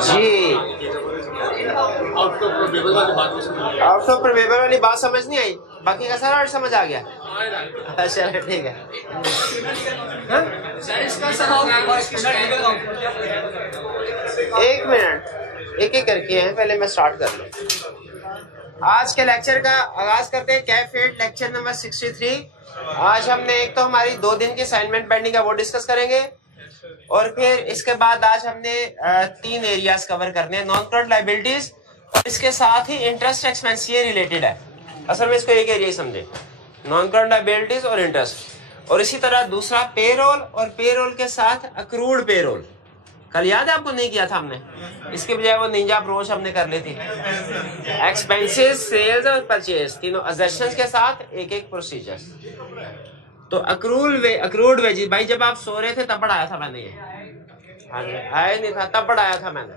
Ji, out of probable वाली बात समझ नहीं आई, बाकी का सारा समझ आ गया। अच्छा ठीक है। एक मिनट, एक एक करके हैं, पहले मैं स्टार्ट कर लूं। आज के लेक्चर का आगाज करते हैं, कैफेट लेक्चर नंबर 63। आज हमने एक तो हमारी 2 दिन की असाइनमेंट पेंडिंग है वो डिस्कस करेंगे, और फिर इसके बाद आज हमने 3 एरियाज कवर करने हैं, नॉन करंट लायबिलिटीज, इसके साथ ही इंटरेस्ट एक्सपेंस, ये रिलेटेड है। असल में इसको एक एरिया ही समझे, नॉन करंट लायबिलिटीज और इंटरेस्ट। और इसी तरह दूसरा पेरोल, और पेरोल के साथ अक्रूड पेरोल। कल याद है आपको नहीं किया था हमने, इसके बजाय वो निंजा अप्रोच हमने कर ली थी। एक्सपेंसेस, सेल्स और परचेज, तीनों असेशंस के साथ एक एक प्रोसीजर। तो अक्रूड वेजेस, भाई जब आप सो रहे थे तब पढ़ाया था मैंने ये। हाँ जी, आया नहीं था तब पढ़ाया था मैंने।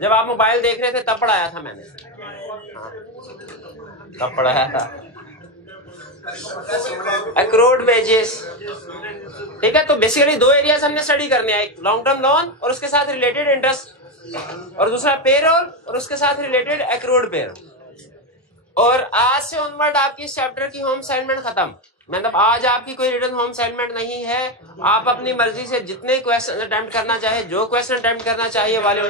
जब आप मोबाइल देख रहे थे तब पढ़ाया था मैंने। हाँ, तब पढ़ाया था अक्रूड वेजेस। ठीक है, तो बेसिकली 2 एरियाज हमने स्टडी करने हैं, एक लॉन्ग टर्म लोन और उसके साथ रिलेटेड इंटरेस्ट, और दूसरा पेरोल और उसके साथ रिलेटेड अक्रूड पेरोल। और आज से ऑनवर्ड आपकी इस चैप्टर की होम असाइनमेंट खत्म। मतलब आज आपकी कोई रिटन होम असाइनमेंट नहीं है, आप अपनी मर्जी से जितने क्वेश्चन अटेम्प्ट करना चाहे, जो क्वेश्चन अटेम्प्ट करना चाहिए वाले।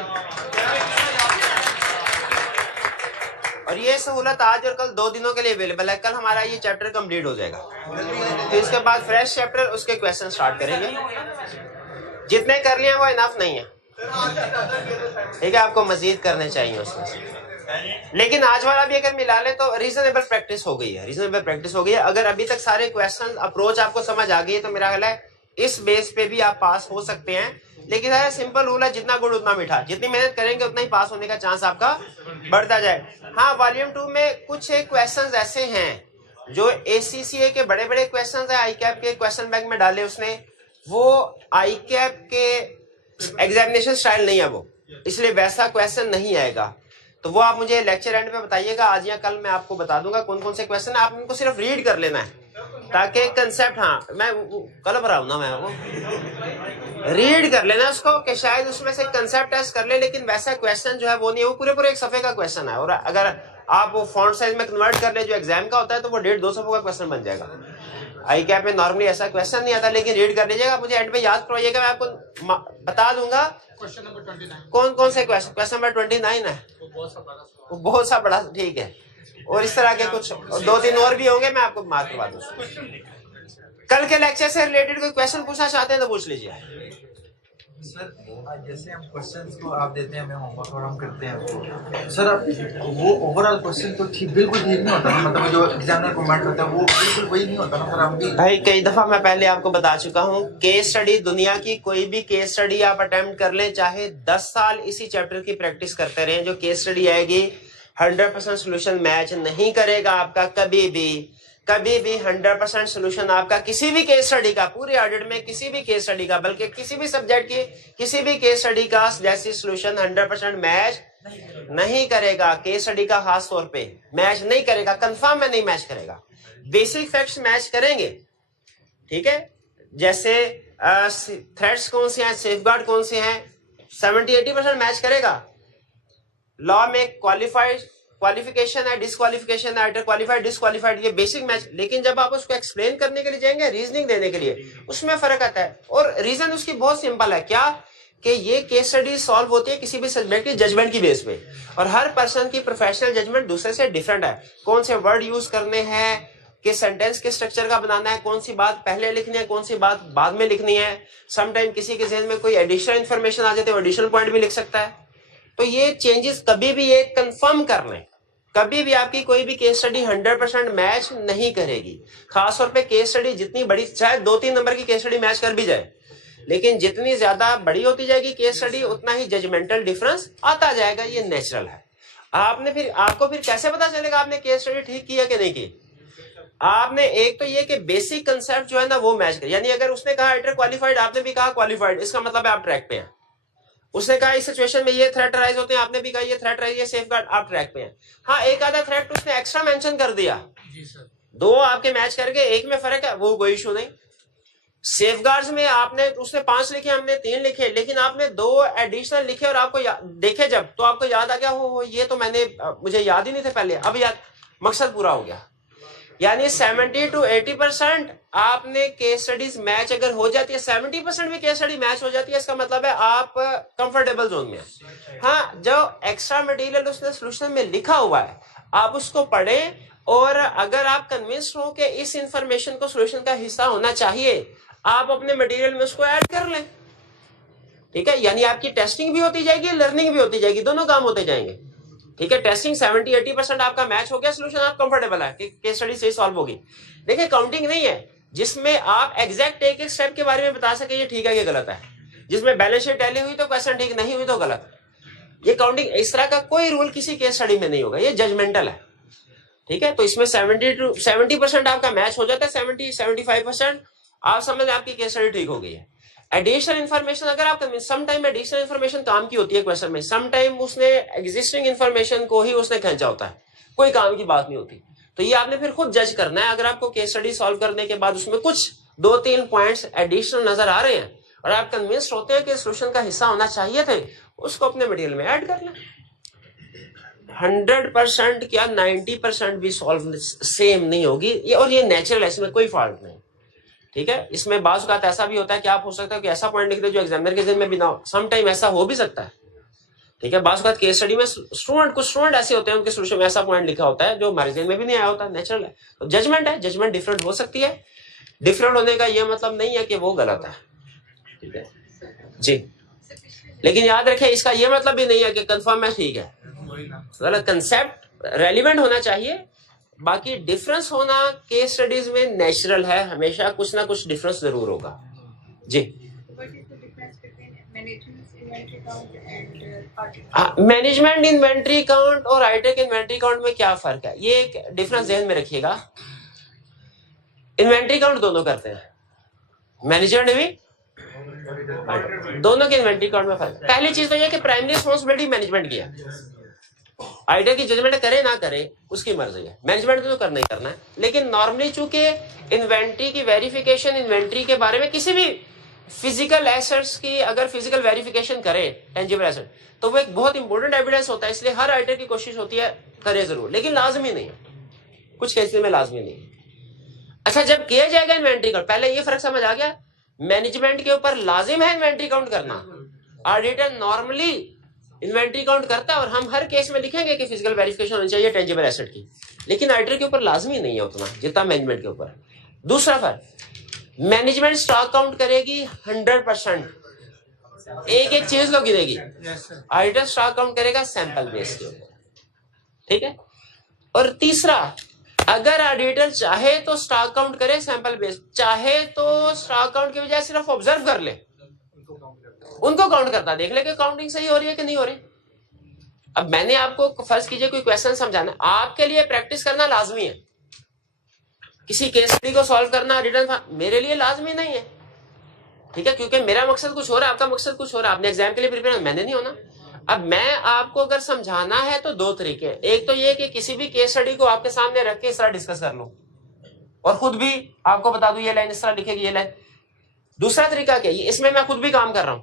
और ये सहूलत आज और कल 2 दिनों के लिए अवेलेबल है। कल हमारा ये चैप्टर कंप्लीट हो जाएगा, फिर इसके बाद फ्रेश चैप्टर, उसके क्वेश्चन स्टार्ट करेंगे। जितने कर लिए वो इनफ नहीं है, ठीक है, आपको मजीद करने चाहिए उसमें से। लेकिन आज वाला भी अगर मिला ले तो रीजनेबल प्रैक्टिस हो गई है, रीजनेबल प्रैक्टिस हो गई है। अगर अभी तक सारे क्वेश्चन अप्रोच आपको समझ आ गई है तो मेरा ख्याल है इस बेस पे भी आप पास हो सकते हैं। लेकिन है सिंपल रूल है, जितना गुड़ उतना मीठा, जितनी मेहनत करेंगे उतना ही पास होने का चांस आपका बढ़ता जाए। हाँ, वॉल्यूम 2 में कुछ एक क्वेश्चन ऐसे हैं जो ACCA के बड़े बड़े क्वेश्चन है, ICAP के क्वेश्चन बैंक में डाले उसने, वो ICAP के एग्जामिनेशन स्टाइल नहीं है वो, इसलिए वैसा क्वेश्चन नहीं आएगा। तो वो आप मुझे लेक्चर एंड पे बताइएगा, आज या कल मैं आपको बता दूंगा कौन कौन से क्वेश्चन है। आप उनको सिर्फ रीड कर लेना है ताकि कंसेप्ट, हाँ मैं कल भरा हूं ना, मैं वो रीड कर लेना उसको कि शायद उसमें से कंसेप्ट टेस्ट कर ले। लेकिन वैसा क्वेश्चन जो है वो नहीं है, वो पूरे एक सफे का क्वेश्चन है। और अगर आप वो फॉन्ट साइज में कन्वर्ट कर ले जो एग्जाम का होता है तो वो 1.5-2 सफों का क्वेश्चन बन जाएगा। ICAP में नॉर्मली ऐसा क्वेश्चन नहीं आता, लेकिन रीड कर लीजिएगा, मुझे एंड पे याद करवाइएगा, मैं आपको बता दूंगा क्वेश्चन नंबर 29 कौन कौन से क्वेश्चन। क्वेश्चन नंबर 29 है, वो बहुत सा बड़ा, ठीक है। और इस तरह के कुछ 2-3 और भी होंगे, मैं आपको मार्क करवा दूंगा। कल के लेक्चर से रिलेटेड कोई क्वेश्चन पूछना चाहते हैं तो पूछ लीजिए। सर जैसे हम क्वेश्चंस को आप देते हैं, हमें होमवर्क और हम करते हैं सर, अब वो ओवरऑल क्वेश्चन तो बिल्कुल ठीक नहीं होता ना, मतलब जो एग्जामिनर कमेंट होता है वो बिल्कुल वही नहीं होता ना सर। हम भी भाई कई दफा मैं पहले आपको बता चुका हूँ, केस स्टडी, दुनिया की कोई भी केस स्टडी आप अटेम्प्ट कर लें, चाहे 10 साल इसी चैप्टर की प्रैक्टिस करते रहें, जो केस स्टडी आएगी 100% सोल्यूशन मैच नहीं करेगा आपका कभी भी। 100% सोल्यूशन आपका किसी भी केस स्टडी का, पूरे ऑडिट में किसी भी केस स्टडी का, बल्कि किसी भी सब्जेक्ट की किसी भी केस स्टडी का जैसी सोल्यूशन 100% मैच नहीं करेगा। केस स्टडी का खास तौर पे मैच नहीं करेगा, कंफर्म में नहीं मैच करेगा। बेसिक फैक्ट्स मैच करेंगे, ठीक है, जैसे थ्रेट्स कौन से हैं, सेफगार्ड कौन से हैं, 70-80% मैच करेगा। लॉ में क्वालिफिकेशन है, डिसक्वालिफिकेशन है, अंडर क्वालिफाइड, डिसक्वालिफाइड, ये बेसिक मैच। लेकिन जब आप उसको एक्सप्लेन करने के लिए जाएंगे, रीजनिंग देने के लिए, उसमें फर्क आता है। और रीजन उसकी बहुत सिंपल है, क्या कि ये केस स्टडी सॉल्व होती है किसी भी सब्जेक्ट की जजमेंट की बेस पे, और हर पर्सन की प्रोफेशनल जजमेंट दूसरे से डिफरेंट है। कौन से वर्ड यूज करने हैं, कि सेंटेंस के स्ट्रक्चर का बनाना है, कौन सी बात पहले लिखनी है, कौन सी बात बाद में लिखनी है। समटाइम किसी के जहन में कोई एडिशनल इन्फॉर्मेशन आ जाती है, एडिशनल पॉइंट भी लिख सकता है। तो ये चेंजेस कभी भी ये कंफर्म कर लें, कभी भी आपकी कोई भी केस स्टडी 100% मैच नहीं करेगी। खासतौर पे केस स्टडी जितनी बड़ी, चाहे 2-3 नंबर की केस स्टडी मैच कर भी जाए, लेकिन जितनी ज्यादा बड़ी होती जाएगी केस स्टडी, उतना ही जजमेंटल डिफरेंस आता जाएगा। ये नेचुरल है। आपको फिर कैसे पता चलेगा आपने केस स्टडी ठीक की है कि नहीं की? आपने एक तो ये कि बेसिक कंसेप्ट जो है ना वो मैच कर, यानी अगर उसने कहा अंडर क्वालिफाइड, आपने भी कहा क्वालिफाइड, इसका मतलब है आप ट्रैक पे हैं। उसने कहा इस सिचुएशन में ये थ्रेट राइज होते हैं, आपने भी कहा ये थ्रेट राइज, ये सेफगार्ड, आप ट्रैक पे हैं। हाँ, एक आधा थ्रेट उसने एक्स्ट्रा मेंशन कर दिया, जी सर, 2 आपके मैच करके, एक में फर्क है, वो कोई इशू नहीं। सेफगार्ड्स में आपने उसने 5 लिखे, हमने 3 लिखे, लेकिन आपने 2 एडिशनल लिखे और आपको देखे जब, तो आपको याद आ गया हो ये तो मैंने मुझे याद ही नहीं थे पहले, अब याद, मकसद पूरा हो गया। यानी 70 to 80% आपने केस स्टडीज मैच अगर हो जाती है, 70% भी केस स्टडी मैच हो जाती है, इसका मतलब है आप कंफर्टेबल जोन में हैं। हाँ, जो एक्स्ट्रा मटेरियल उसने सोल्यूशन में लिखा हुआ है आप उसको पढ़ें, और अगर आप कन्विंस्ड हो कि इस इंफॉर्मेशन को सोल्यूशन का हिस्सा होना चाहिए, आप अपने मटेरियल में उसको ऐड कर लें। ठीक है, यानी आपकी टेस्टिंग भी होती जाएगी, लर्निंग भी होती जाएगी, दोनों काम होते जाएंगे। ठीक है, टेस्टिंग 70-80% आपका मैच हो गया, सोल्यूशन आप कंफर्टेबल है कि केस स्टडी से सॉल्व होगी। देखिए, काउंटिंग नहीं है जिसमें आप एग्जैक्ट एक एक स्टेप के बारे में बता सके ये ठीक है ये गलत है, जिसमें बैलेंस शीट टैली हुई तो क्वेश्चन ठीक, नहीं हुई तो गलत। ये काउंटिंग, इस तरह का कोई रूल किसी केस स्टडी में नहीं होगा, ये जजमेंटल है। ठीक है, तो इसमें 70% आपका मैच हो जाता है, 70-75% आप समझ आपकी केस स्टडी ठीक हो गई है। एडिशनल इन्फॉर्मेशन अगर आप, सम टाइम एडिशनल इन्फॉर्मेशन काम की होती है क्वेश्चन में, सम टाइम उसने एग्जिस्टिंग इन्फॉर्मेशन को ही उसने खींचा होता है, कोई काम की बात नहीं होती। तो ये आपने फिर खुद जज करना है। अगर आपको केस स्टडी सॉल्व करने के बाद उसमें कुछ 2-3 पॉइंट्स एडिशनल नजर आ रहे हैं और आप कन्विंस्ड होते हैं कि सोल्यूशन का हिस्सा होना चाहिए थे, उसको अपने मटेरियल में ऐड कर लें। 100% क्या 90% भी सॉल्व सेम नहीं होगी ये, और ये नेचुरल है, इसमें कोई फॉल्ट नहीं। ठीक है, इसमें बाज़ औक़ात ऐसा भी होता है कि आप हो सकता है कि ऐसा पॉइंट लिख दे जो एग्जामिनर के ज़हन में भी ना हो, सम टाइम ऐसा हो भी सकता है। ठीक है, बाज़ औक़ात केस स्टडी में कुछ स्टूडेंट ऐसे होते हैं उनके सोल्यूशन में ऐसा पॉइंट लिखा होता है जो हमारे ज़हन में भी नहीं आया होता, नेचुरल है। तो जजमेंट है, जजमेंट डिफरेंट हो सकती है, डिफरेंट होने का ये मतलब नहीं है कि वो गलत है। ठीक है जी, लेकिन याद रखें इसका ये मतलब भी नहीं है कि कंफर्म है ठीक है, गलत। कंसेप्ट रेलिवेंट होना चाहिए, बाकी डिफरेंस होना केस स्टडीज में नेचुरल है, हमेशा कुछ ना कुछ डिफरेंस जरूर होगा। जी, मैनेजमेंट इन्वेंट्री काउंट और आईटेक इन्वेंट्री काउंट में क्या फर्क है, ये एक डिफरेंस ध्यान में रखिएगा। इन्वेंट्री काउंट दोनों करते हैं, मैनेजमेंट भी, दोनों के इन्वेंट्री काउंट में फर्क। पहली चीज तो यह कि प्राइमरी रिस्पांसिबिलिटी मैनेजमेंट की है, आइडिया की जजमेंट करे ना करे उसकी मर्जी है, मैनेजमेंट तो करना ही करना है। लेकिन नॉर्मली चूंकि इन्वेंट्री की वेरिफिकेशन, इन्वेंट्री के बारे में किसी भी फिजिकल एसेट्स की अगर फिजिकल वेरिफिकेशन करे, टेंजिबल एसेट, तो वो एक बहुत इंपॉर्टेंट एविडेंस होता है, इसलिए हर आइडिया की कोशिश होती है करे जरूर, लेकिन लाजमी नहीं है, कुछ केसेस में लाजमी नहीं है। अच्छा, जब किया जाएगा इन्वेंट्री काउंट, पहले ये फर्क समझ आ गया, मैनेजमेंट के ऊपर लाजिम है इन्वेंट्री काउंट करना, ऑडिटर नॉर्मली इन्वेंट्री काउंट करता है और हम हर केस में लिखेंगे कि फिजिकल वेरिफिकेशन होनी चाहिए टेंजिबल एसेट की, लेकिन ऑडिटर के ऊपर लाजमी नहीं है उतना जितना मैनेजमेंट के ऊपर। दूसरा फर्क, मैनेजमेंट स्टॉक काउंट करेगी 100%, एक एक चीज को गिनेगी, ऑडिटर स्टॉक काउंट करेगा सैंपल बेस के ऊपर। ठीक है, और तीसरा, अगर ऑडिटर चाहे तो स्टॉक काउंट करे सैंपल बेस, चाहे तो स्टॉक काउंट की बजाय सिर्फ ऑब्जर्व कर ले, उनको काउंट करता देख ले कि काउंटिंग सही हो रही है कि नहीं हो रही। अब मैंने आपको फर्ज कीजिए कोई क्वेश्चन समझाना, आपके लिए प्रैक्टिस करना लाजमी है, किसी केस स्टडी को सॉल्व करना रिटर्न मेरे लिए लाजमी नहीं है। ठीक है, क्योंकि मेरा मकसद कुछ हो रहा है, आपका मकसद कुछ हो रहा है, आपने एग्जाम के लिए प्रिपेयर, मैंने नहीं होना। अब मैं आपको अगर समझाना है तो 2 तरीके हैं, एक तो ये कि किसी भी केस स्टडी को आपके सामने रख के इस तरह डिस्कस कर लो और खुद भी आपको बता दूं ये लाइन इस तरह लिखेगी, ये लाइन। दूसरा तरीका क्या है, इसमें मैं खुद भी काम कर रहा हूं।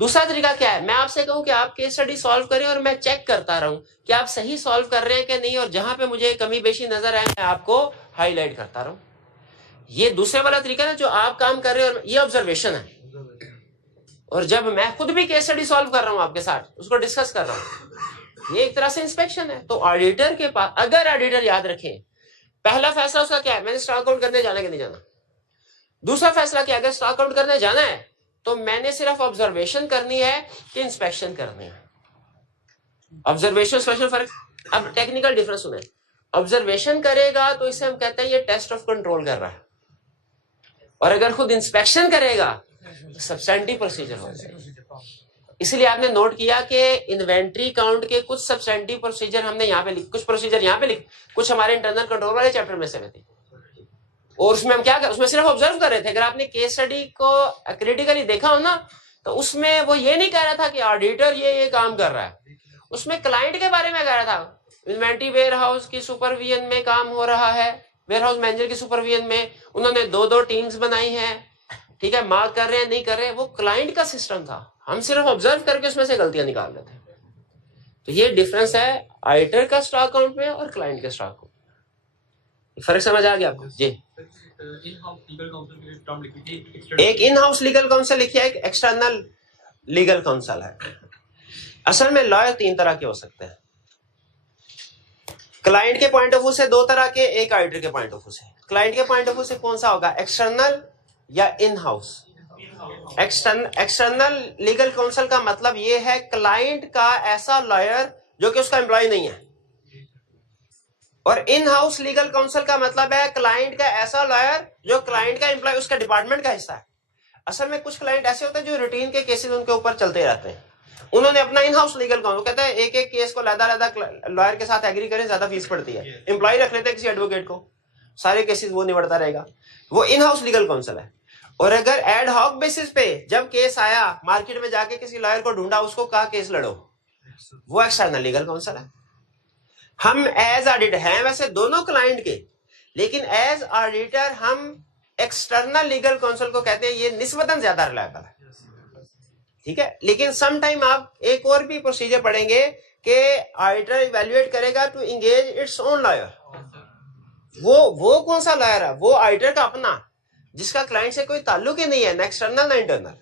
दूसरा तरीका क्या है, मैं आपसे कहूं कि आप केस स्टडी सॉल्व करें और मैं चेक करता रहूं कि आप सही सॉल्व कर रहे हैं कि नहीं, और जहां पे मुझे कमी बेशी नजर आए मैं आपको हाईलाइट करता रहूं। ये दूसरे वाला तरीका है जो आप काम कर रहे हो, ये ऑब्जर्वेशन है। और जब मैं खुद भी केस स्टडी सॉल्व कर रहा हूं आपके साथ, उसको डिस्कस कर रहा हूं, ये एक तरह से इंस्पेक्शन है। तो ऑडिटर के पास, अगर ऑडिटर याद रखें, पहला फैसला उसका क्या है, मैंने स्टॉक आउट करने जाना कि नहीं जाना। दूसरा फैसला क्या, अगर स्टॉक आउट करने जाना है तो मैंने सिर्फ ऑब्जर्वेशन करनी है कि इंस्पेक्शन करनी है। ऑब्जर्वेशन स्पेशल फर्क। अब टेक्निकल डिफरेंस सुने, ऑब्जर्वेशन करेगा तो इसे हम कहते हैं ये टेस्ट ऑफ कंट्रोल कर रहा है, और अगर खुद इंस्पेक्शन करेगा तो सब्सटेंटिव प्रोसीजर हो जाएगा। इसलिए आपने नोट किया कि इन्वेंट्री काउंट के कुछ सब्सटेंटिव प्रोसीजर हमने यहाँ पे लिख, कुछ प्रोसीजर यहाँ पे लिख, कुछ हमारे इंटरनल कंट्रोल वाले चैप्टर में से थे, और उसमें हम क्या कर, उसमें सिर्फ ऑब्जर्व कर रहे थे। अगर आपने केस स्टडी को क्रिटिकली देखा हो ना, तो उसमें वो ये नहीं कह रहा था कि ऑडिटर ये काम कर रहा है, उसमें क्लाइंट के बारे में कह रहा था, इन्वेंट्री वेयर हाउस की सुपरविजन में काम हो रहा है, वेयर हाउस मैनेजर की सुपरविजन में उन्होंने 2-2 टीम्स बनाई हैं, ठीक है, मार्क कर रहे हैं नहीं कर रहे, वो क्लाइंट का सिस्टम था, हम सिर्फ ऑब्जर्व करके उसमें से गलतियां निकाल रहे थे। तो ये डिफरेंस है ऑडिटर का स्टॉक अकाउंट में और क्लाइंट के स्टॉक अकाउंट। फर्क समझ आ गया आपको? जी। एक इन हाउस लीगल काउंसिल लिखिए, एक एक्सटर्नल लीगल काउंसिल है। असल में लॉयर 3 तरह के हो सकते हैं, क्लाइंट के पॉइंट ऑफ व्यू से 2 तरह के, एक ऑडिटर के पॉइंट ऑफ व्यू से। क्लाइंट के पॉइंट ऑफ व्यू से कौन सा होगा, एक्सटर्नल या in house? External legal council का मतलब ये है क्लाइंट का ऐसा लॉयर जो कि उसका एम्प्लॉय नहीं है, और इन हाउस लीगल काउंसिल का मतलब है क्लाइंट का ऐसा लॉयर जो क्लाइंट का एम्प्लॉय उसका डिपार्टमेंट का हिस्सा है। असल में कुछ क्लाइंट ऐसे होते हैं जो रूटीन के केसेस उनके ऊपर चलते रहते हैं, उन्होंने अपना इन हाउस लीगल काउंसिल, कहते हैं एक एक केस को लहदा लॉयर के साथ एग्री करें, ज्यादा फीस पड़ती है, एम्प्लॉय रख लेते हैं किसी एडवोकेट को, सारे केसेस वो निपटता रहेगा, वो इन हाउस लीगल काउंसिल है। और अगर एड हॉक बेसिस पे जब केस आया, मार्केट में जाके किसी लॉयर को ढूंढा, उसको कहा केस लड़ो, वो एक्सटर्नल लीगल काउंसिल है। हम एज ऑडिटर हैं वैसे दोनों क्लाइंट के, लेकिन एज ऑडिटर हम एक्सटर्नल लीगल काउंसिल को कहते हैं ये निस्बतन ज्यादा रिलायबल है, ठीक है। लेकिन सम टाइम आप एक और भी प्रोसीजर पढ़ेंगे कि ऑडिटर इवैल्यूएट करेगा to engage its own lawyer. वो कौन सा लॉयर है? वो ऑडिटर का अपना, जिसका क्लाइंट से कोई ताल्लुक ही नहीं है, ना एक्सटर्नल ना इंटरनल,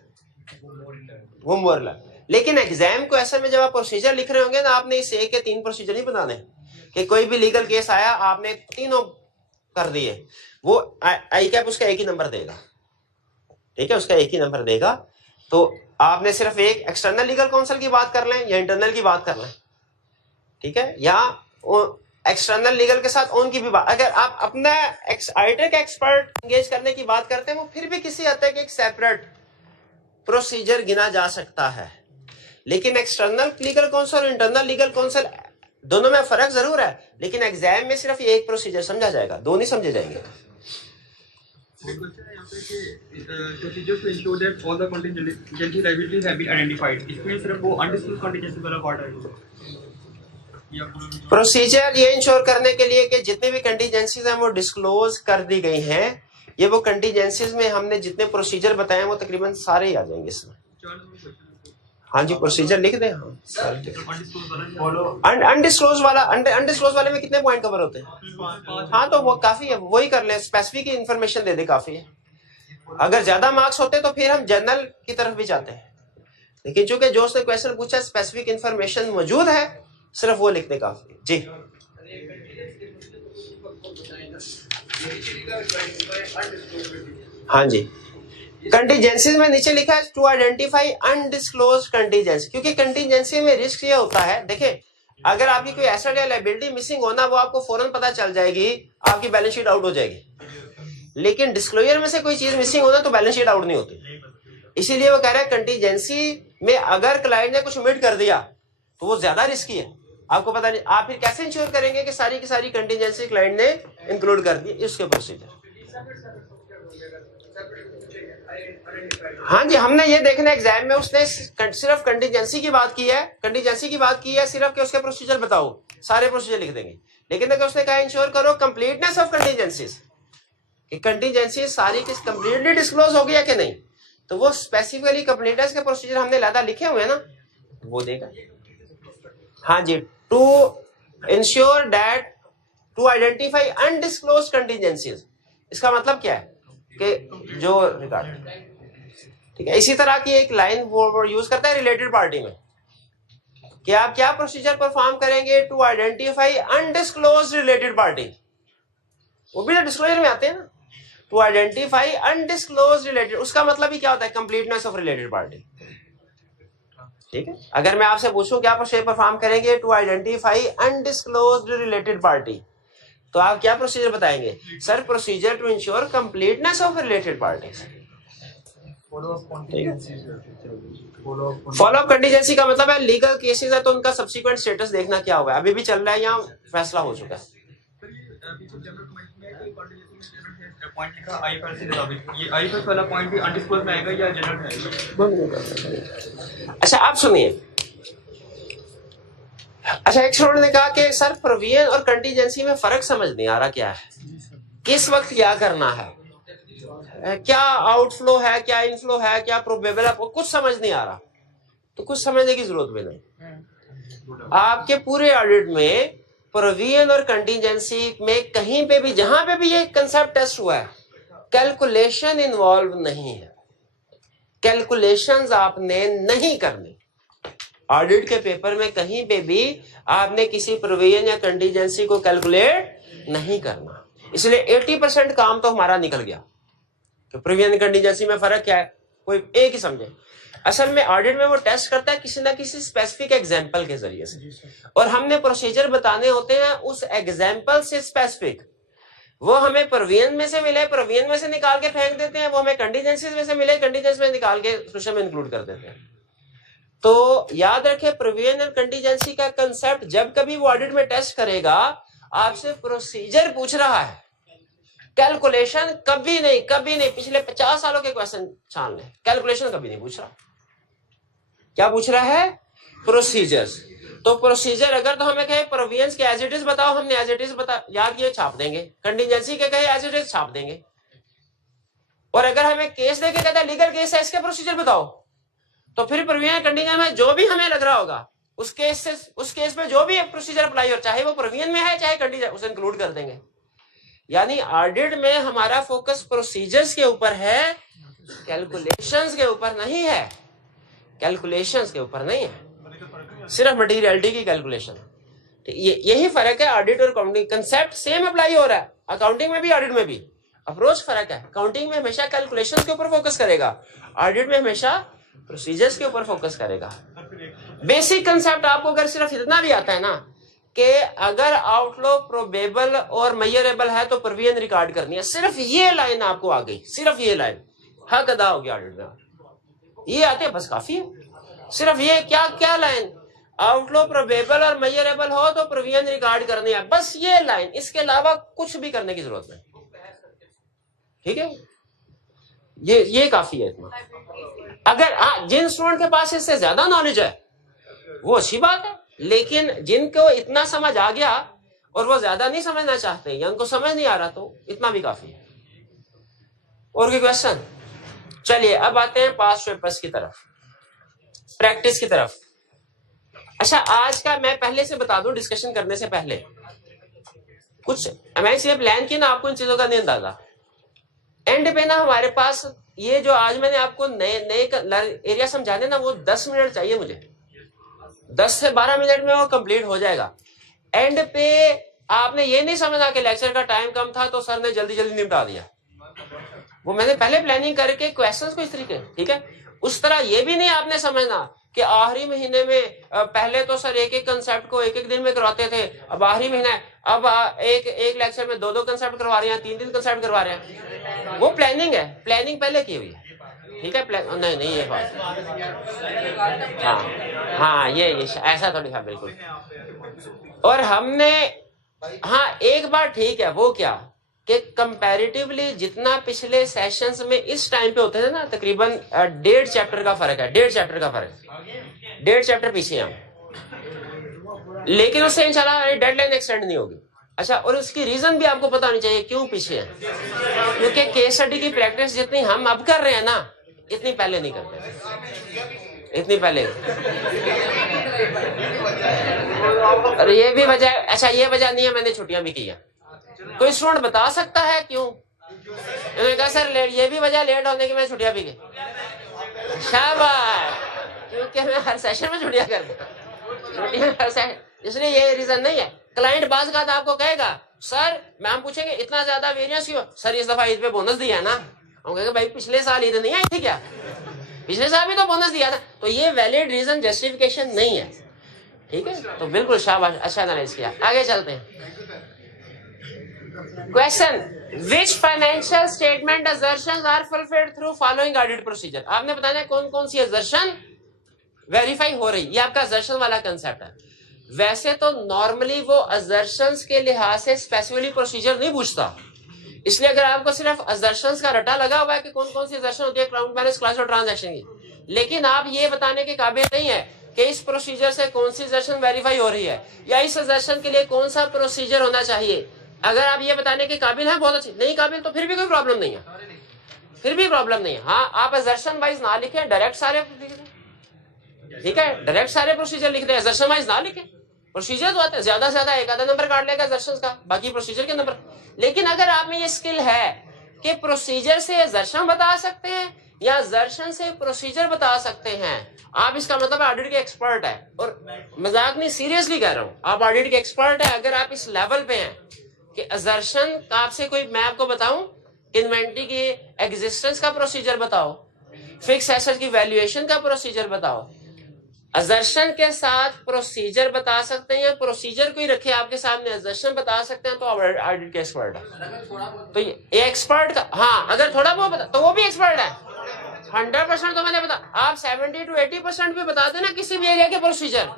वो मोरल। लेकिन एग्जाम को ऐसे में जब आप प्रोसीजर लिख रहे होंगे ना, आपने इस एक के 3 प्रोसीजर नहीं बनाने कि कोई भी लीगल केस आया आपने तीनों कर दिए, वो आई कैप उसका एक ही नंबर देगा, ठीक है, उसका एक ही नंबर देगा। तो आपने सिर्फ एक एक्सटर्नल लीगल काउंसिल की बात कर लें या इंटरनल की बात कर लें, ठीक है, या एक्सटर्नल लीगल के साथ ओन की भी बात, अगर आप अपना ऑडिटर का एक्सपर्ट एंगेज करने की बात करते हैं, वो फिर भी किसी हद तक एक सेपरेट प्रोसीजर गिना जा सकता है। लेकिन एक्सटर्नल लीगल काउंसिल और इंटरनल लीगल काउंसिल दोनों में फर्क जरूर है, लेकिन एग्जाम में सिर्फ ये एक प्रोसीजर समझा जाएगा, दो नहीं समझे जाएंगे। Procedures to ensure that all the contingency liabilities have been identified. इसमें सिर्फ वो undisclosed contingency वाला part है। प्रोसीजर ये इंश्योर करने के लिए कि जितने भी कंटीजेंसीज हैं वो डिस्क्लोज कर दी गई हैं। ये वो कंटीजेंसीज में हमने जितने प्रोसीजर बताए हैं वो तकरीबन सारे ही आ जाएंगे इसमें। हाँ जी, प्रोसीजर लिख दें। अनडिस्क्लोज वाले में कितने पॉइंट कवर होते हैं? हाँ, तो वो काफी है, वही कर लें, स्पेसिफिक इन्फॉर्मेशन दे दे, काफी है। अगर ज्यादा मार्क्स होते तो फिर हम जनरल की तरफ भी जाते हैं, लेकिन चूंकि जो उसने क्वेश्चन पूछा स्पेसिफिक इन्फॉर्मेशन मौजूद है, सिर्फ वो लिखते काफी। जी हाँ जी, कंटीजेंसीज में नीचे लिखा है टू आइडेंटिफाई अनडिस्क्लोज्ड कंटीजेंसी, क्योंकि कंटीजेंसी में रिस्क ये होता है, देखिए अगर आपकी कोई एसेट या लायबिलिटी मिसिंग होना, वो आपको फौरन पता चल जाएगी, आपकी बैलेंस शीट आउट हो जाएगी। लेकिन डिस्क्लोजर में से कोई चीज मिसिंग होना तो बैलेंस शीट आउट नहीं होती। इसीलिए वो कह रहे हैं कंटीजेंसी में अगर क्लाइंट ने कुछ ओमिट कर दिया तो वो ज्यादा रिस्की है, आपको पता नहीं, आप फिर कैसे इंश्योर करेंगे कि सारी की सारी कंटीजेंसी क्लाइंट ने इंक्लूड कर दी, इसके प्रोसीजर। हाँ जी, हमने ये देखना एग्जाम में उसने सिर्फ कंटीजेंसी की बात की है, सिर्फ कि उसके प्रोसीजर बताओ, सारे प्रोसीजर लिख देंगे। लेकिन अगर उसने कहा इंश्योर करो कंप्लीटनेस ऑफ कंटीजेंसीज, कि कंटीजेंसी सारी की कंप्लीटली डिस्क्लोज हो गया कि नहीं, तो वो स्पेसिफिकली कंप्लीटनेस के प्रोसीजर हमने लादा लिखे हुए हैं ना, वो देगा। हाँ जी, to ensure that to identify undisclosed contingencies, इसका मतलब क्या है कि जो रिगार्ड, ठीक है। इसी तरह की एक लाइन वो यूज करता है रिलेटेड पार्टी में, कि आप क्या प्रोसीजर परफॉर्म करेंगे to identify undisclose related party, वो भी तो डिस्क्लोजर में आते हैं ना, टू आइडेंटिफाई अनडिस्क्लोज रिलेटेड, उसका मतलब ही क्या होता है, कंप्लीटनेस ऑफ रिलेटेड पार्टी, ठीक है। अगर मैं आपसे पूछूं क्या प्रोसीजर परफॉर्म करेंगे to identify undisclosed related party, तो आप क्या प्रोसीजर बताएंगे? Sir procedure to ensure completeness of related parties. Follow up contingency का मतलब है लीगल केसेस है तो उनका सब्सिक्वेंट स्टेटस देखना क्या हुआ है, अभी भी चल रहा है या फैसला हो चुका है। पॉइंट लिखा आईएफएस से ये आईएफएस वाला पॉइंट भी अनडिस्क्लोज्ड में आएगा या जनरल में आएगा? अच्छा आप सुनिए, अच्छा एक स्टूडेंट ने कहा कि सर प्रोविजन और कंटीजेंसी में फर्क समझ नहीं आ रहा क्या है। किस वक्त क्या करना है, क्या आउटफ्लो है, क्या इनफ्लो है, क्या प्रोबेबल है, कुछ समझ नहीं आ रहा, तो कुछ समझने की जरूरत भी नहीं। आपके पूरे ऑडिट में प्रोविजन और कंटीजेंसी में कहीं पे भी, जहां पे भी ये कंसेप्ट टेस्ट हुआ है, कैलकुलेशन इन्वॉल्व नहीं है, कैलकुलेशंस आपने नहीं करनी। ऑडिट के पेपर में कहीं पे भी आपने किसी प्रोविजन या कंटीजेंसी को कैलकुलेट नहीं करना। इसलिए 80% काम तो हमारा निकल गया कि प्रोविजन कंटीजेंसी में फर्क क्या है, कोई एक ही समझे। असल में ऑडिट में वो टेस्ट करता है किसी ना किसी स्पेसिफिक एग्जांपल के जरिए से, और हमने प्रोसीजर बताने होते हैं उस एग्जांपल से स्पेसिफिक। वो हमें प्रोविजन में से मिले, प्रोविजन में से निकाल के फेंक देते हैं, वो हमें कंटीजेंसी में से मिले, कंटीजेंसी में निकाल के सोल्यूशन में इंक्लूड कर देते हैं। तो याद रखें, प्रोविजन और कंटीजेंसी का कंसेप्ट जब कभी वो ऑडिट में टेस्ट करेगा, आपसे प्रोसीजर पूछ रहा है, कैलकुलेशन कभी नहीं, कभी नहीं। पिछले 50 सालों के क्वेश्चन छान लें, कैलकुलेशन कभी नहीं पूछ रहा। क्या पूछ रहा है? प्रोसीजर्स। तो प्रोसीजर अगर तो हमें कहे प्रोविजन के एज इट इज बताओ, हमने एज इट इज बता याद किए, छाप देंगे। कंटीजेंसी के कहे एज इट इज, छाप देंगे। और अगर हमें केस देके कहता है लीगल केस है, इसके प्रोसीजर बताओ, तो फिर प्रोविजन कंटीजेंसी में जो भी हमें लग रहा होगा उस केस में जो भी एक प्रोसीजर अप्लाई हो, चाहे वो प्रोविजन में है चाहे कंटीजेंसी, उसे इंक्लूड कर देंगे। यानी ऑडिट में हमारा फोकस प्रोसीजर्स के ऊपर है, कैलकुलेशंस के ऊपर नहीं है, कैलकुलेशंस के ऊपर नहीं है, सिर्फ मटेरियलिटी की कैलकुलेशन। यही फर्क है ऑडिट और अकाउंटिंग। कंसेप्ट सेम अप्लाई हो रहा है अकाउंटिंग में भी ऑडिट में भी, अप्रोच फर्क है। अकाउंटिंग में हमेशा कैलकुलेशंस के ऊपर फोकस करेगा, ऑडिट में हमेशा प्रोसीजर्स के ऊपर फोकस करेगा। बेसिक कंसेप्ट आपको अगर सिर्फ इतना भी आता है ना कि अगर आउटफ्लो प्रोबेबल और मेजरेबल है तो प्रोविजन रिकॉर्ड करनी है, सिर्फ ये लाइन आपको आ गई, सिर्फ ये लाइन, हक अदा हो गया ऑडिट में। ये आते बस काफी है। सिर्फ ये क्या लाइन, आउटफ्लो प्रोबेबल और मेजरेबल हो तो प्रोविजन रिकॉर्ड करनी है, बस ये लाइन, इसके अलावा कुछ भी करने की जरूरत नहीं। ठीक है, ये काफी है इतना। अगर जिन स्टूडेंट के पास इससे ज्यादा नॉलेज है वो अच्छी बात है, लेकिन जिनको इतना समझ आ गया और वो ज्यादा नहीं समझना चाहते या उनको समझ नहीं आ रहा, तो इतना भी काफी है। और कोई क्वेश्चन? चलिए अब आते हैं पास्ट पेपर्स की तरफ, प्रैक्टिस की तरफ। अच्छा, आज का मैं पहले से बता दूं, डिस्कशन करने से पहले कुछ मैंने इसलिए प्लान किया ना, आपको इन चीजों का नहीं अंदाजा। एंड पे ना हमारे पास ये जो आज मैंने आपको नए एरिया समझाने ना, वो 10 मिनट चाहिए मुझे, 10 से 12 मिनट में वो कंप्लीट हो जाएगा। एंड पे आपने ये नहीं समझना कि लेक्चर का टाइम कम था तो सर ने जल्दी जल्दी निपटा दिया, वो मैंने पहले प्लानिंग करके क्वेश्चंस को इस तरीके, ठीक है। उस तरह ये भी नहीं आपने समझना कि आखिरी महीने में पहले तो सर एक एक कंसेप्ट को एक एक दिन में करवाते थे, अब आखिरी महीना अब एक लेक्चर में 2 कंसेप्ट करवा रहे हैं, 3 कंसेप्ट करवा रहे हैं। वो प्लानिंग है, प्लानिंग पहले की हुई है, ठीक है। नहीं ये बात, हाँ ये ऐसा थोड़ी था बिल्कुल। और हमने एक बार ठीक है, वो क्या कि कंपैरेटिवली जितना पिछले सेशंस में इस टाइम पे होते थे ना, तकरीबन 1.5 चैप्टर का फर्क है, 1.5 चैप्टर का फर्क, 1.5 चैप्टर पीछे हम, लेकिन उससे इंशाल्लाह डेडलाइन एक्सटेंड नहीं होगी। अच्छा, और उसकी रीजन भी आपको पता होनी चाहिए क्यों पीछे है, क्योंकि केस स्टडी की प्रैक्टिस जितनी हम अब कर रहे हैं ना, इतनी पहले नहीं करते, इतनी पहले। और ये भी वजह, अच्छा ये वजह नहीं है, मैंने छुट्टियां भी की है। कोई स्टूडेंट बता सकता है क्यों? मैंने कहा सर ये भी वजह लेट होने की, मैं छुट्टियां भी की। शाबाश, क्योंकि मैं हर सेशन में छुट्टियां करता हूं, इसलिए ये रीजन नहीं है। क्लाइंट बाज का आपको कहेगा सर, मैम पूछेंगे इतना ज्यादा वेरिएंस क्यों? सर इस दफा ईद पे बोनस दिया है ना। हम कहेंगे भाई पिछले साल ईद नहीं आई थी क्या? पिछले साल भी तो बोनस दिया था। तो ये वैलिड रीजन जस्टिफिकेशन नहीं है, ठीक है। तो बिल्कुल शाबाश, अच्छा एनालाइज किया। आगे चलते हैं। Question, which financial statement assertions are fulfilled through following audit procedure? आपने बताना है कौन कौन सी assertion वेरीफाई हो रही। ये आपका assertion वाला कंसेप्ट है। वैसे तो नॉर्मली वो assertions के लिहाज से स्पेसिफिकली प्रोसीजर नहीं पूछता, इसलिए अगर आपको सिर्फ assertions का रटा लगा हुआ है कि कौन कौन सी assertion होती है अकाउंट बैलेंस, क्लास और ट्रांजैक्शन की, लेकिन आप ये बताने के काबिल नहीं है कि इस प्रोसीजर से कौन सी assertion वेरीफाई हो रही है या इस assertion के लिए कौन सा प्रोसीजर होना चाहिए। अगर आप ये बताने के काबिल हैं बहुत अच्छे, नहीं काबिल तो फिर भी कोई प्रॉब्लम नहीं है, फिर भी प्रॉब्लम नहीं है। हाँ, आप असर्शन वाइज ना लिखें, डायरेक्ट सारे लिख दें, ठीक है, डायरेक्ट सारे प्रोसीजर लिख दें, असर्शन वाइज ना लिखें। प्रोसीजर तो आता है, ज्यादा से ज्यादा एक आधा नंबर काट लेगा असर्शन का, बाकी प्रोसीजर के नंबर। लेकिन अगर आप में ये स्किल है कि प्रोसीजर से असर्शन बता सकते हैं या असर्शन से प्रोसीजर बता सकते हैं, आप इसका मतलब ऑडिट के एक्सपर्ट है। और मजाक नहीं, सीरियसली कह रहा हूं, आप ऑडिट के एक्सपर्ट है। अगर आप इस लेवल पे हैं कि असर्शन का आपसे कोई, मैं आपको बताऊं, इन्वेंटरी की एग्जिस्टेंस का प्रोसीजर बताओ, फिक्स एसेट की वैल्यूएशन का प्रोसीजर बताओ, असर्शन के साथ प्रोसीजर बता सकते हैं या प्रोसीजर कोई रखे आपके सामने असर्शन बता सकते हैं, तो ऑडिट के एक्सपर्ट है। तो ये एक्सपर्ट का, हाँ, अगर थोड़ा बहुत बता तो वो भी एक्सपर्ट है। 100% तो मैंने बता, आप 70 to 80% भी बता देना किसी भी एरिया के प्रोसीजर।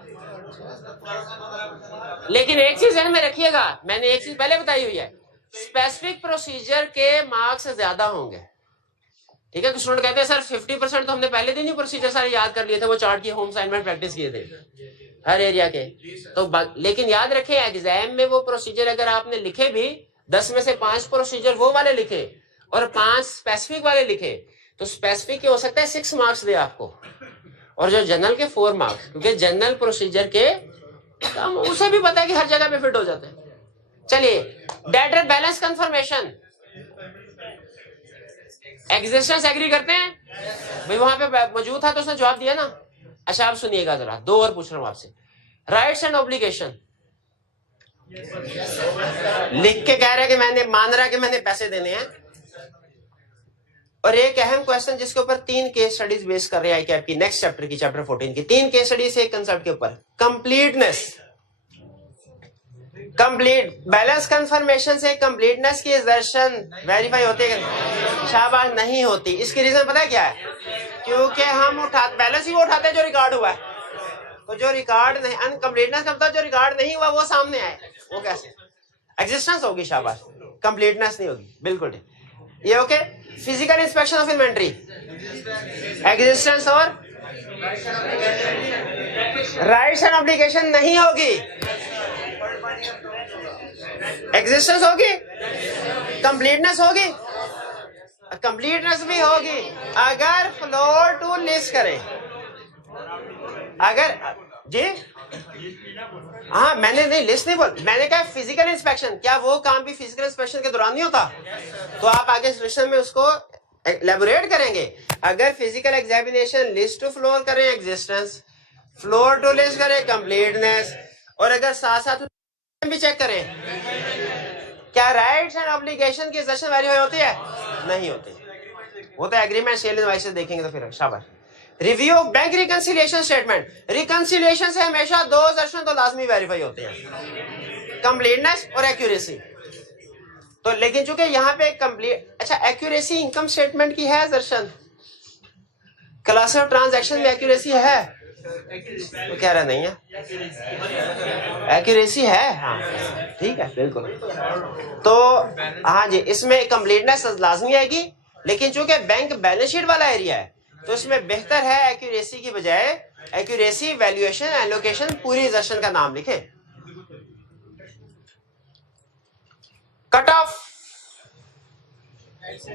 लेकिन एक चीज ध्यान में रखिएगा, मैंने एक चीज पहले बताई हुई है, स्पेसिफिक प्रोसीजर के मार्क्स ज्यादा होंगे, ठीक है। स्टूडेंट कहते हैं सर 50% तो हमने पहले दिन ही प्रोसीजर सारे याद कर लिए थे, वो चार्ट की होम असाइनमेंट प्रैक्टिस किए थे हर एरिया के। तो लेकिन याद रखें, एग्जाम में वो प्रोसीजर अगर आपने लिखे भी, 10 में से 5 प्रोसीजर वो वाले लिखे और 5 स्पेसिफिक वाले लिखे, तो स्पेसिफिक हो सकता है 6 मार्क्स दे आपको, और जो जनरल के 4 मार्क्स, क्योंकि जनरल प्रोसीजर के उसे भी पता है कि हर जगह पे फिट हो जाते हैं। चलिए, debtor balance confirmation, existence agree करते हैं भाई, वहां पे मौजूद था तो उसने जवाब दिया ना। अच्छा, आप सुनिएगा जरा, 2 और पूछ रहा हूं आपसे। राइट्स एंड ऑब्लिगेशन, लिख के कह रहा है कि मैंने मान रहा है कि मैंने पैसे देने हैं। और एक अहम क्वेश्चन जिसके ऊपर 3 केस स्टडीज बेस कर रहे हैं ICAP की नेक्स्ट चैप्टर की, चैप्टर 14 की 3 केस स्टडीज एक कंसेप्ट के ऊपर, कंप्लीटनेस। कंप्लीट बैलेंस कंफर्मेशन से कंप्लीटनेस की असर्शन वेरीफाई होती है? शाबाश, नहीं होती। इसकी रीजन पता है क्या है? क्योंकि हम बैलेंस ही वो उठाते हैं जो रिकॉर्ड हुआ है, तो जो रिकॉर्ड नहीं, अनकम्प्लीटनेस का मतलब जो रिकॉर्ड नहीं हुआ वो सामने आए, वो कैसे? एग्जिस्टेंस होगी, शाबाश, कंप्लीटनेस नहीं होगी, बिल्कुल ठीक। ये okay. Physical inspection of inventory, existence और राइट्स एंड ऑब्लिगेशन नहीं होगी, एग्जिस्टेंस होगी, कंप्लीटनेस होगी, कंप्लीटनेस भी होगी अगर फ्लोर टू लिस्ट करें। अगर जी हाँ, मैंने नहीं लिस्ट नहीं बोल, मैंने कहा फिजिकल इंस्पेक्शन, क्या वो काम भी फिजिकल इंस्पेक्शन के दौरान नहीं होता? तो आप आगे सेशन में उसको एलैबोरेट करेंगे। अगर physical examination list to floor करें एग्जिस्टेंस, फ्लोर टू लिस्ट करें कंप्लीटनेस, और अगर साथ साथ भी चेक करें, क्या राइट्स एंड ऑब्लिगेशन की एग्जिस्टेंस वेरीफाई होती है? नहीं होती। वो तो एग्रीमेंट सेल इनवॉइस से देखेंगे तो फिर शाबाश। Review of bank reconciliation statement, reconciliation से हमेशा 2 असर्शन तो लाजमी वेरीफाई होते हैं, कंप्लीटनेस और एक्यूरेसी। तो लेकिन चूंकि यहाँ पे कंप्लीट, अच्छा एक्यूरेसी इनकम स्टेटमेंट की है असर्शन, क्लास ऑफ ट्रांजैक्शन में एक्यूरेसी है, तो कह रहा नहीं है, एक्यूरेसी है, हाँ ठीक है बिल्कुल। तो हाँ जी, इसमें कंप्लीटनेस लाजमी आएगी, लेकिन चूंकि बैंक बैलेंस शीट वाला एरिया है तो इसमें बेहतर है एक्यूरेसी की बजाय एक्यूरेसी, वैल्यूएशन, एलोकेशन, पूरी असर्शन का नाम लिखें। कट ऑफ,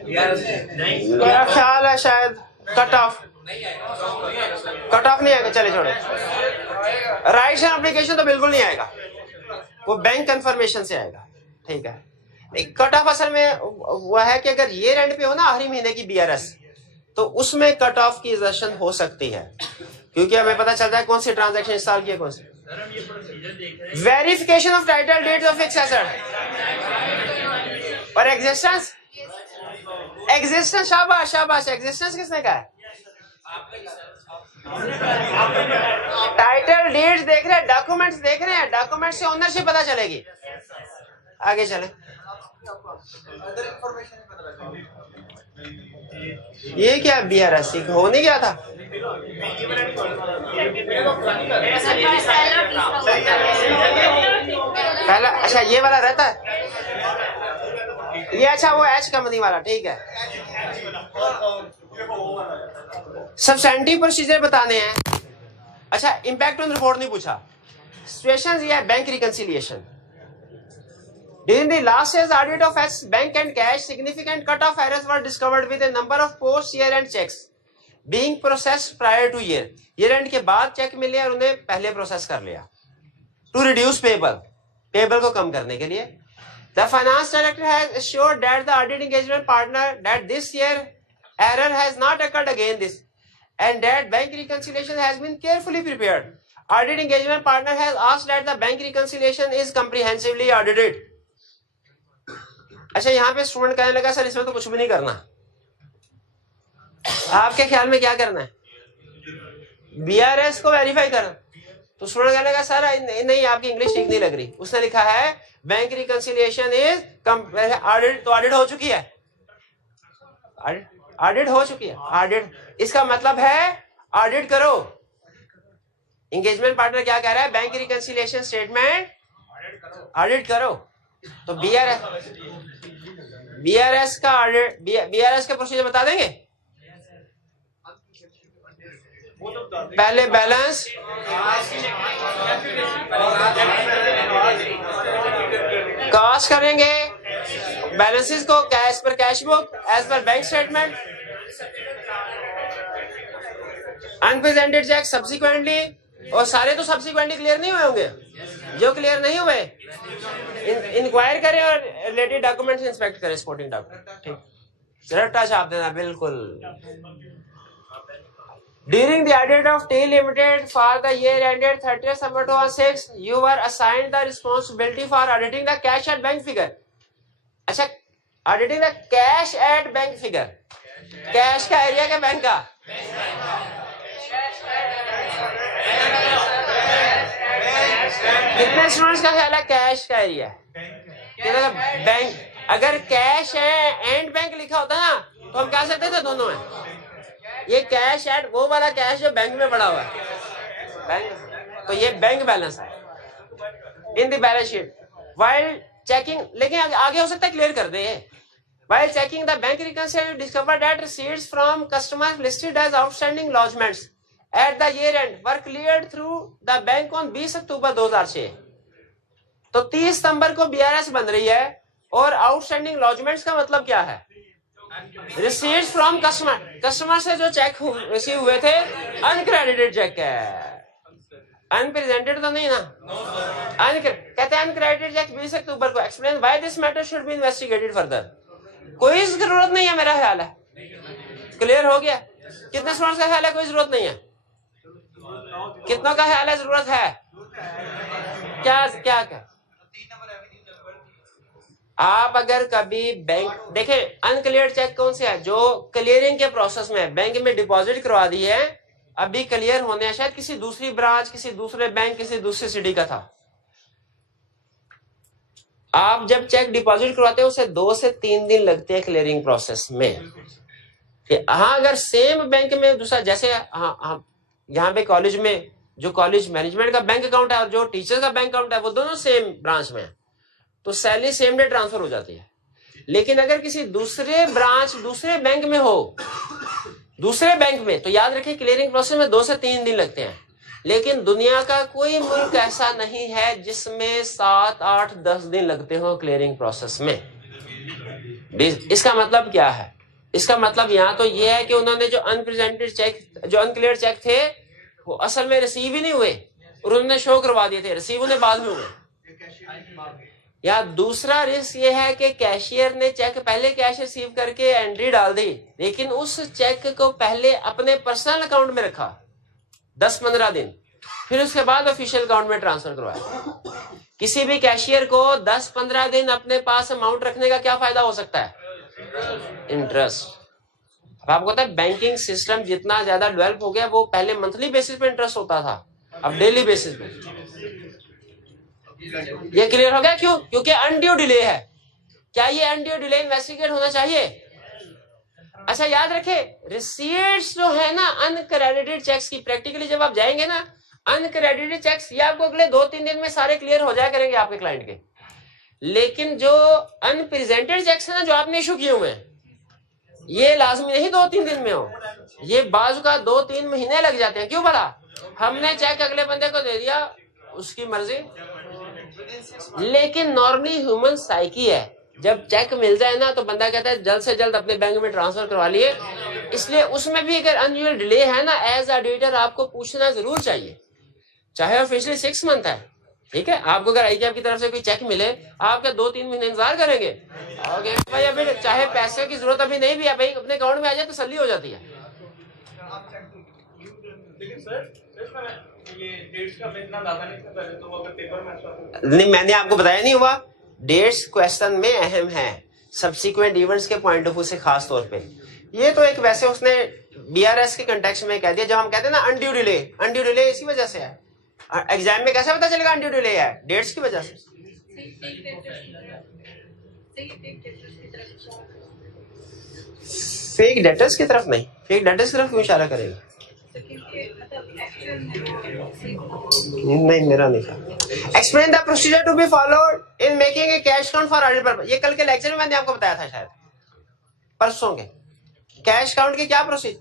मेरा ख्याल है शायद कट ऑफ नहीं आएगा, चले छोड़ो। राइट्स एंड एप्लीकेशन तो बिल्कुल नहीं आएगा, वो बैंक कंफर्मेशन से आएगा, ठीक है। कट ऑफ असल में वो है कि अगर ये एंड पे हो ना आखिरी महीने की BRS, तो उसमें कट ऑफ की असर्शन हो सकती है, क्योंकि हमें पता चलता है कौन सी ट्रांजैक्शन इस साल की है, कौन सी। Verification of title deeds of fixed asset और एग्जिस्टेंस, एग्जिस्टेंस, शाबाश शाबाश, एग्जिस्टेंस किसने कहा है? टाइटल डीड्स देख रहे हैं, डॉक्यूमेंट्स देख रहे हैं, डॉक्यूमेंट से ओनरशिप पता चलेगी। आगे चले, ये क्या BRS हो नहीं गया था? पहला, अच्छा ये वाला रहता है ये, अच्छा वो H कंपनी वाला, ठीक है। सब्सटेंटिव प्रोसीजर बताने हैं। अच्छा, इम्पैक्ट ऑन रिपोर्ट नहीं पूछा। सिचुएशन ये है bank reconciliation, During the last year's audit of X Bank and Cash, significant cut-off errors were discovered with a number of post-year-end checks being processed prior to year. Year-end के बाद check मिले और उन्हें पहले process कर लिया. To reduce payable को कम करने के लिए. The finance director has assured that the audit engagement partner that this year error has not occurred again this, and that bank reconciliation has been carefully prepared. Audit engagement partner has asked that the bank reconciliation is comprehensively audited. अच्छा, यहाँ पे student कहने लगा sir इसमें तो कुछ भी नहीं करना. आपके ख्याल में क्या करना है? बीआरएस को वेरीफाई करना. तो स्टूडेंट कहने लगा सर नहीं आपकी इंग्लिश ठीक नहीं लग रही. उसने लिखा है बैंक रिकंसिलिएशन इज ऑडिट. तो ऑडिट हो चुकी है. ऑडिट हो चुकी है. ऑडिट इसका मतलब है ऑडिट करो. एंगेजमेंट पार्टनर क्या कह रहा है? बैंक रिकंसिलिएशन स्टेटमेंट ऑडिट करो. तो बीआरएस का ऑडिट, बीआरएस का प्रोसीजर बता देंगे. पहले बैलेंस, कॉस्ट करेंगे, बैलेंसेस को कैश पर cash book as per bank statement, unpresented cheque subsequently. और सारे तो सब्सिक्वेंटली क्लियर नहीं हुए होंगे. जो क्लियर नहीं हुए इंक्वायर करें और रिलेटेड डॉक्यूमेंट्स इंस्पेक्ट करें. Supporting document. ठीक, रट्टा छाप देना बिल्कुल. During the audit of T Limited for the year ended 30th September 2006, you were assigned the responsibility for auditing the cash at bank figure. अच्छा, auditing the cash at bank figure. Cash का area क्या bank का? कितने students का ख्याल है cash का area? Bank. अगर कैश है एंड बैंक लिखा होता ना तो हम कह सकते थे दोनों है. ये कैश एट वो वाला कैश जो बैंक में पड़ा हुआ है बैंक. तो ये बैंक बैलेंस है in the balance sheet. While checking, लेकिन आगे हो सकता है क्लियर कर दे. While checking the bank reconciliation discovered that receipts from customers listed as outstanding lodgements at the year end were cleared through the bank on 20 October 2006. तो 30 सितंबर को BRS बन रही है और आउटस्टैंडिंग लॉजमेंट्स का मतलब क्या है? Receipts from customer. कस्टमर से जो चेक रिसीव हुए थे अनक्रेडिटेड चेक है. अनप्रेजेंटेड तो नहीं ना. कहते हैं अनक्रेडिटेड चेक 20 अक्टूबर को. Explain why this matter should be investigated further. कोई जरूरत नहीं है मेरा ख्याल है. क्लियर हो गया? कितने स्टूडेंट्स का ख्याल है कोई जरूरत नहीं है? कितनों का ख्याल है जरूरत है? क्या क्या क्या? आप अगर कभी बैंक देखें, अनक्लियर्ड चेक कौन से है? जो क्लियरिंग के प्रोसेस में बैंक में डिपॉजिट करवा दी है, अभी क्लियर होने हैं, शायद किसी दूसरी ब्रांच, किसी दूसरे बैंक, किसी दूसरी सिटी का था. आप जब चेक डिपॉजिट करवाते हैं उसे 2 से 3 दिन लगते हैं क्लियरिंग प्रोसेस में. हाँ, अगर सेम बैंक में दूसरा, जैसे हाँ यहाँ पे कॉलेज में जो कॉलेज मैनेजमेंट का बैंक अकाउंट है और जो टीचर का बैंक अकाउंट है वो दोनों सेम ब्रांच में है तो सैलरी सेम डे ट्रांसफर हो जाती है. लेकिन अगर किसी दूसरे ब्रांच दूसरे बैंक में हो, दूसरे बैंक में, तो याद रखें क्लियरिंग प्रोसेस में 2 से 3 दिन लगते हैं. लेकिन दुनिया का कोई मुल्क ऐसा नहीं है जिसमें 7, 8, 10 दिन लगते हो क्लियरिंग प्रोसेस में. इसका मतलब क्या है? इसका मतलब यहाँ तो ये है कि उन्होंने जो अनप्रेजेंटेड चेक, जो अनक्लियर चेक थे वो असल में रिसीव ही नहीं हुए और उन्होंने शो करवा दिए थे. रिसीव उन्हें बाद में हुए. या दूसरा रिस्क ये है कि कैशियर ने चेक पहले कैश रिसीव करके एंट्री डाल दी, लेकिन उस चेक को पहले अपने पर्सनल अकाउंट में रखा 10-15 दिन, फिर उसके बाद ऑफिशियल अकाउंट में ट्रांसफर करवाया. किसी भी कैशियर को 10-15 दिन अपने पास अमाउंट रखने का क्या फायदा हो सकता है? इंटरेस्ट. अब आपको पता है बैंकिंग सिस्टम जितना ज्यादा डेवलप हो गया, वो पहले मंथली बेसिस पे इंटरेस्ट होता था, अब डेली बेसिस पे. ये क्लियर हो गया? क्यों? क्योंकि अनड्यू डिले है. क्या ये अनड्यू डिले इन्वेस्टिगेट होना चाहिए? अच्छा, याद रखें रिसीट्स जो है ना अनक्रेडिटेड चेक्स की, प्रैक्टिकली जब आप जाएंगे ना अनक्रेडिटेड चेक्स, ये आपको अगले 2-3 दिन में सारे क्लियर हो जाया करेंगे आपके क्लाइंट के. लेकिन जो अनप्रेजेंटेड चेक्स है ना जो आपने इशू किए हुए हैं, ये लाजमी नहीं 2-3 दिन में हो. ये बाजू का 2-3 महीने लग जाते हैं. क्यों भला? हमने चेक अगले बंदे को दे दिया, उसकी मर्जी, लेकिन नॉर्मली ह्यूमन साइकी है, जब चेक मिल जाए ना तो बंदा कहता है जल्द से जल्द अपने बैंक में ट्रांसफर करवा लिए। इसलिए उसमें भी अगर अनयूजुअल डिले है ना, एज ऑडिटर आपको पूछना जरूर चाहिए, चाहे ऑफिशियली 6 मंथ है, ठीक है। आपको अगर आईकेएफ की तरफ से कोई चेक मिले, आप क्या 2-3 महीने इंतजार करेंगे? ओके भाई, अभी चाहे पैसे की जरूरत अभी नहीं भी है भाई, अपने अकाउंट में आ जाए तो तसल्ली हो जाती है। लेकिन सर ये डेट्स का मैं इतना ज्यादा नहीं था पहले, तो अगर पेपर में आता नहीं, मैंने आपको बताया नहीं हुआ, डेट्स क्वेश्चन में अहम है सब्सिक्वेंट इवेंट्स के पॉइंट ऑफ व्यू से खास तौर पे। ये तो एक वैसे उसने बीआरएस के कंटेक्स्ट में कह दिया, जब हम कहते हैं ना अनड्यू डिले इसी वजह से है। एग्जाम में कैसे पता चलेगा अनड्यू डिले है? डेट्स की वजह से। फेक डेटर्स की तरफ नहीं, फेक डेटर्स की तरफ क्यों इशारा करेगा? नहीं, मेरा नहीं था। Explain the procedure to be followed in making a cash count for audit purpose. ये कल के लेक्चर में मैंने आपको बताया था, शायद परसों के। कैश काउंट के क्या प्रोसीजर?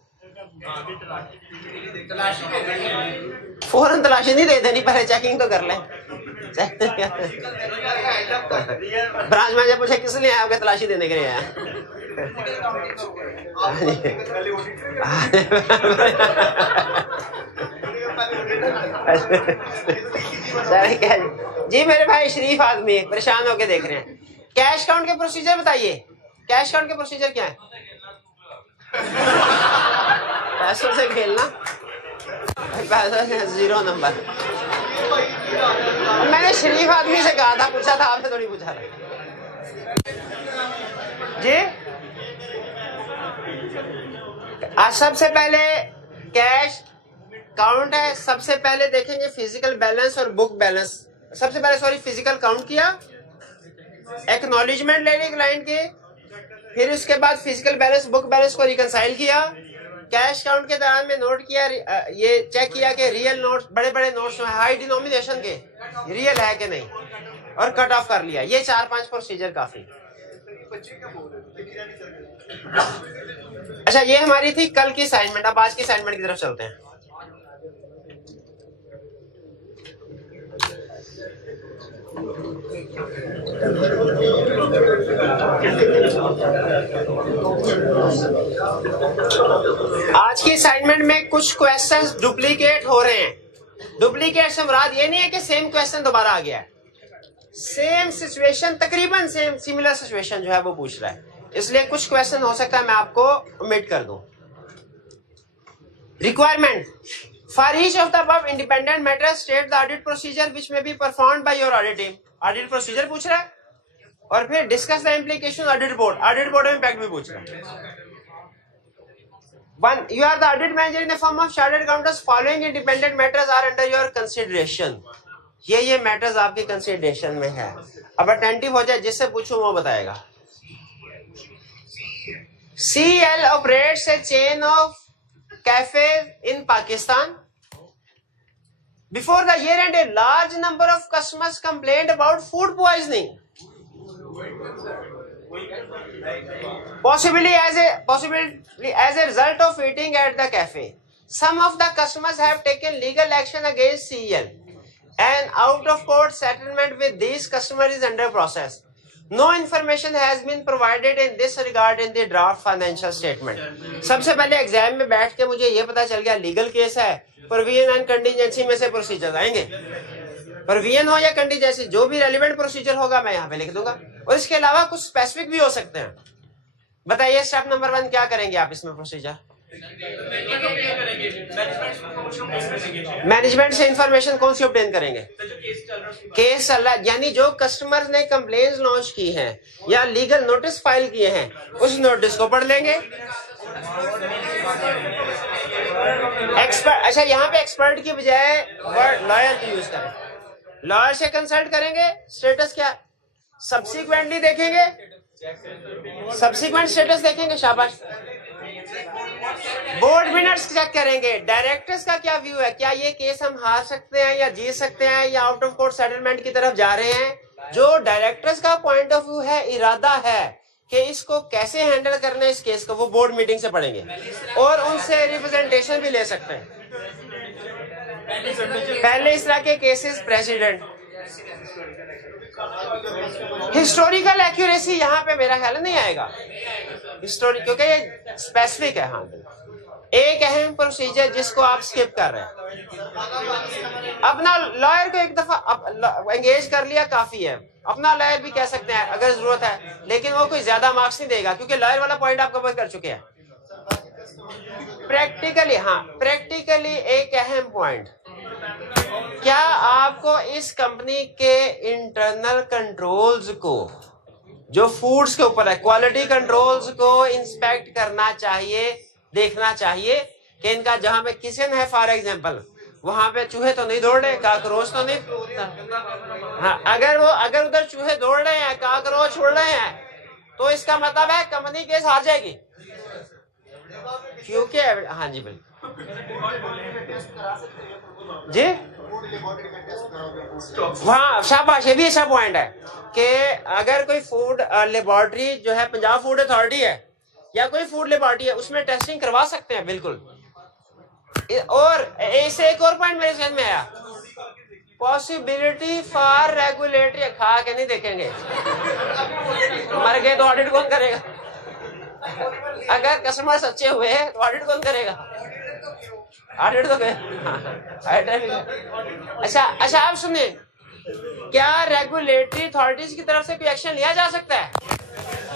फौरन तलाशी नहीं दे देनी, पहले चेकिंग तो कर ले। ब्रांच मैनेजर पूछे किस लिए आया? आपके तलाशी देने के लिए आया। जी मेरे भाई शरीफ आदमी परेशान होके देख रहे हैं। कैश काउंट के प्रोसीजर बताइए, कैश काउंट के प्रोसीजर क्या है? पैसों से खेलना, पैसों से 0 नंबर। मैंने शरीफ आदमी से कहा था, पूछा था, आपसे थोड़ी पूछा था जी। आज सबसे पहले कैश काउंट है, सबसे पहले देखेंगे फिजिकल बैलेंस और बुक बैलेंस। सबसे पहले फिजिकल काउंट किया, एक्नॉलेजमेंट ले ली क्लाइंट की, फिर उसके बाद फिजिकल बैलेंस बुक बैलेंस को रिकंसाइल किया। कैश काउंट के दौरान में नोट किया, ये चेक किया कि रियल नोट्स, बड़े बड़े नोट्स हाई डिनोमिनेशन के रियल है कि नहीं, और कट ऑफ कर लिया। ये 4-5 प्रोसीजर काफी। अच्छा, ये हमारी थी कल की असाइनमेंट। अब आज की असाइनमेंट की तरफ चलते हैं। आज की असाइनमेंट में कुछ क्वेश्चंस डुप्लीकेट हो रहे हैं। डुप्लीकेट से मुराद ये नहीं है कि सेम क्वेश्चन दोबारा आ गया है, सेम सिचुएशन, तकरीबन सेम सिमिलर सिचुएशन जो है वो पूछ रहा है, इसलिए कुछ क्वेश्चन हो सकता है मैं आपको ओमिट कर दूं। Requirement for each of the above independent matter state the audit procedure which may be performed by your audit team. Audit procedure पूछ रहा है, और फिर discuss the implication audit report, audit report में इम्पैक्ट भी पूछ रहा है। 1. You are the audit manager in the firm of chartered accountants. Following independent matters are under your consideration. ये मैटर्स आपके कंसिडरेशन में है। अब अटेंटिव हो जाए, जिससे पूछूं वो बताएगा। CL operates a chain of cafes in Pakistan. Before the year end, a large number of customers complained about food poisoning, possibly as a result of eating at the cafe. Some of the customers have taken legal action against CL. An out-of-court settlement with these customers is under process. No information has been provided in this regard in the draft financial statement. सबसे पहले exam में बैठ के मुझे ये पता चल गया लीगल केस है, प्रोविजन एंड कंटीजेंसी में से प्रोसीजर आएंगे। प्रोविजन हो या कंटीजेंसी, जो भी रेलिवेंट प्रोसीजर होगा मैं यहाँ पे लिख दूंगा, और इसके अलावा कुछ स्पेसिफिक भी हो सकते हैं। बताइए स्टेप नंबर 1 क्या करेंगे आप इसमें प्रोसीजर? मैनेजमेंट से इंफॉर्मेशन कौन सी ऑब्टेन करेंगे? केस चल रहा है, यानी जो कस्टमर ने कंप्लेंट्स लॉन्च की हैं या लीगल नोटिस फाइल किए हैं, उस नोटिस को पढ़ लेंगे। एक्सपर्ट, अच्छा यहाँ पे एक्सपर्ट की बजाय वर्ड लॉयर यूज करें। लॉयर से कंसल्ट करेंगे, स्टेटस क्या, सब्सिक्वेंटली देखेंगे, सब्सिक्वेंट स्टेटस देखेंगे, शाबाश। बोर्ड मिनट्स चेक करेंगे, डायरेक्टर्स का क्या व्यू है, क्या ये केस हम हार सकते हैं या जीत सकते हैं या आउट ऑफ कोर्ट सेटलमेंट की तरफ जा रहे हैं। जो डायरेक्टर्स का पॉइंट ऑफ व्यू है, इरादा है कि इसको कैसे हैंडल करना है इस केस को, वो बोर्ड मीटिंग से पढ़ेंगे और उनसे रिप्रेजेंटेशन भी ले सकते हैं। पहले इस तरह के केसेस प्रेसिडेंट, हिस्टोरिकल एक्यूरेसी यहाँ पे मेरा ख्याल नहीं आएगा, हिस्टोरिक, क्योंकि ये स्पेसिफिक है। हाँ, एक अहम प्रोसीजर जिसको आप स्किप कर रहे हैं। अपना लॉयर को एक दफा एंगेज कर लिया काफी है, अपना लॉयर भी कह सकते हैं अगर जरूरत है, लेकिन वो कोई ज्यादा मार्क्स नहीं देगा क्योंकि लॉयर वाला पॉइंट आप कवर कर चुके हैं। प्रैक्टिकली, हाँ प्रैक्टिकली एक अहम पॉइंट, क्या आपको इस कंपनी के इंटरनल कंट्रोल्स को जो फूड्स के ऊपर है, क्वालिटी कंट्रोल्स को इंस्पेक्ट करना चाहिए, देखना चाहिए कि इनका जहां पे किचन है फॉर एग्जांपल, वहां पे चूहे तो नहीं दौड़ रहे, काकरोच तो नहीं। हाँ, अगर उधर चूहे दौड़ रहे हैं, काकरोच उड़ रहे हैं, तो इसका मतलब है कंपनी केस हार जाएगी, क्योंकि हाँ जी बिल्कुल जी, हाँ शाबाश, ये भी अच्छा पॉइंट है कि अगर कोई फूड लेबोरेटरी जो है, पंजाब फूड अथॉरिटी है या कोई फूड लेबोरेटरी है, उसमें टेस्टिंग करवा सकते हैं बिल्कुल। और ऐसे एक और पॉइंट मेरे समझ में आया, पॉसिबिलिटी फॉर रेगुलेटरी, खा के नहीं देखेंगे, मर गए तो ऑडिट कौन करेगा? अगर कस्टमर सच्चे हुए तो ऑडिट कौन करेगा? ऑडिट तो अच्छा आप सुनिए, क्या रेगुलेटरी अथॉरिटीज की तरफ से कोई एक्शन लिया जा सकता है?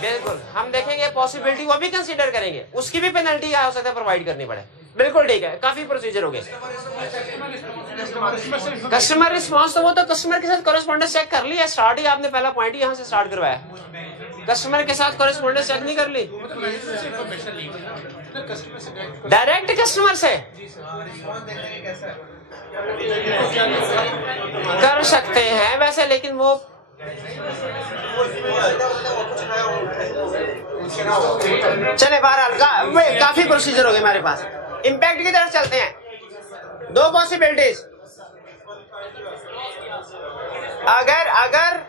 बिल्कुल, हम देखेंगे पॉसिबिलिटी, वो भी कंसीडर करेंगे, उसकी भी पेनल्टी हो सकता है प्रोवाइड करनी पड़े। बिल्कुल ठीक है, काफी प्रोसीजर हो गए। कस्टमर रिस्पॉन्स, तो वो तो कस्टमर के साथ कॉरेस्पॉन्डेंस चेक कर लिया, स्टार्ट ही आपने पहला पॉइंट ही यहाँ से स्टार्ट करवाया, कस्टमर के साथ कॉरेस्पॉन्डेंस चेक नहीं कर ली, डायरेक्ट कस्टमर से कर सकते हैं वैसे, लेकिन वो चले बहरहाल काफी प्रोसीजर हो गए हमारे पास। इम्पैक्ट की तरफ चलते हैं। दो पॉसिबिलिटीज, अगर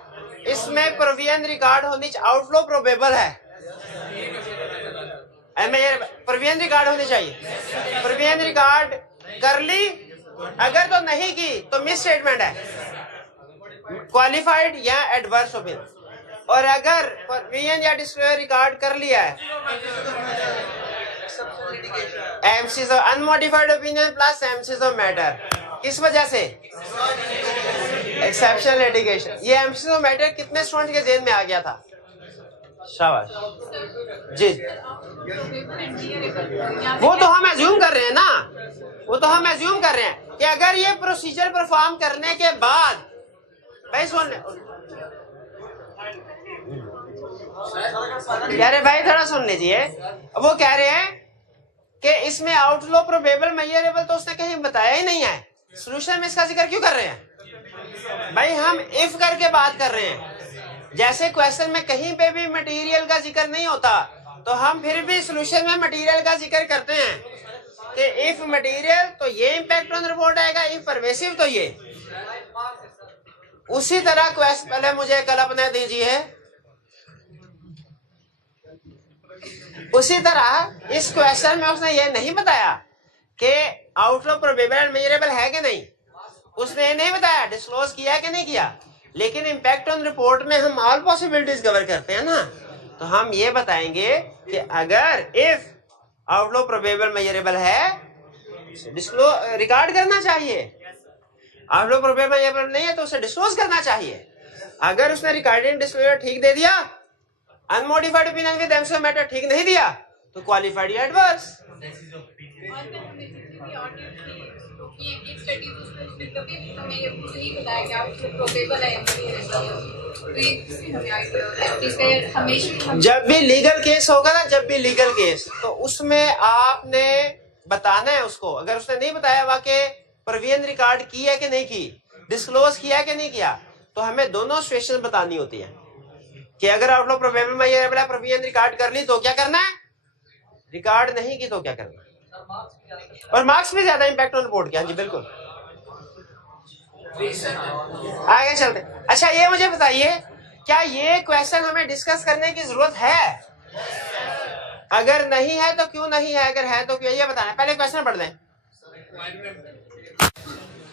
इसमें प्रोविजन रिकॉर्ड होनी, आउटफ्लो प्रोबेबल है, प्रोविजन रिकॉर्ड होनी चाहिए, प्रोविजन रिकॉर्ड कर ली, अगर तो नहीं की तो मिस स्टेटमेंट है, क्वालिफाइड या एडवर्स ओपिनियन, और अगर प्रोविजन या डिस्क्लोजर रिकॉर्ड कर लिया है, MCs of unmodified opinion plus MCs of matter, किस वजह से? Exceptional litigation. ये एमसीज ऑफ मैटर कितने स्टूडेंट के जेहन में आ गया था? शाबाश जी, वो तो हम एज्यूम कर रहे हैं ना, वो तो हम एज्यूम कर रहे हैं कि अगर ये प्रोसीजर परफॉर्म करने के बाद, भाई सुन कह रहे, भाई थोड़ा सुन लीजिए, वो कह रहे हैं कि इसमें आउटफ्लो प्रोबेबल मेजरेबल तो उसने कहीं बताया ही नहीं है, सॉल्यूशन में इसका जिक्र क्यों कर रहे हैं? भाई हम इफ करके बात कर रहे हैं, जैसे क्वेश्चन में कहीं पे भी मटेरियल का जिक्र नहीं होता, तो हम फिर भी सॉल्यूशन में मटेरियल का जिक्र करते हैं कि इफ मटेरियल तो ये इम्पैक्ट ऑन रिपोर्ट आएगा, इफ परवेसिव तो ये। उसी तरह क्वेश्चन, पहले मुझे कल्पना दीजिए, उसी तरह इस क्वेश्चन में उसने ये नहीं बताया कि आउटफ्लो प्रोबेबल एंड मेजरेबल है कि नहीं, उसने ये नहीं बताया, डिस्क्लोज किया कि नहीं किया, लेकिन इम्पैक्ट ऑन रिपोर्ट में हम ऑल पॉसिबिलिटीज कवर करते हैं ना, तो हम ये बताएंगे कि अगर इफ आउटफ्लो प्रोबेबल मेजरेबल है, डिस्क्लोज रिकॉर्ड करना चाहिए, आउटफ्लो प्रोबेबल मेजरेबल नहीं है तो उसे डिस्क्लोज करना चाहिए। अगर उसने रिकॉर्डिंग डिस्क्लोजर ठीक दे दिया, unmodified opinion with MCs of matter ठीक नहीं दिया, तो क्वालिफाइड या एडवर्स। जब भी लीगल केस होगा ना, जब भी लीगल केस, तो उसमें आपने बताना है उसको, अगर उसने नहीं बताया वाकई प्रोविजन रिकॉर्ड की है कि नहीं की, डिस्क्लोज किया कि नहीं किया, तो हमें दोनों सिचुएशन बतानी होती है कि अगर आउटफ्लो प्रोबेबल मेजरेबल है, प्रोविजन रिकॉर्ड कर ली तो क्या करना है, रिकॉर्ड नहीं की तो क्या करना है, और मार्क्स भी ज्यादा इंपैक्ट ऑन रिपोर्ट किया। जी बिल्कुल, आगे चलते। अच्छा ये मुझे बताइए, क्या ये क्वेश्चन हमें डिस्कस करने की जरूरत है? अगर नहीं है तो क्यों नहीं है, अगर है तो क्यों, ये बताना। पहले क्वेश्चन पढ़ लें।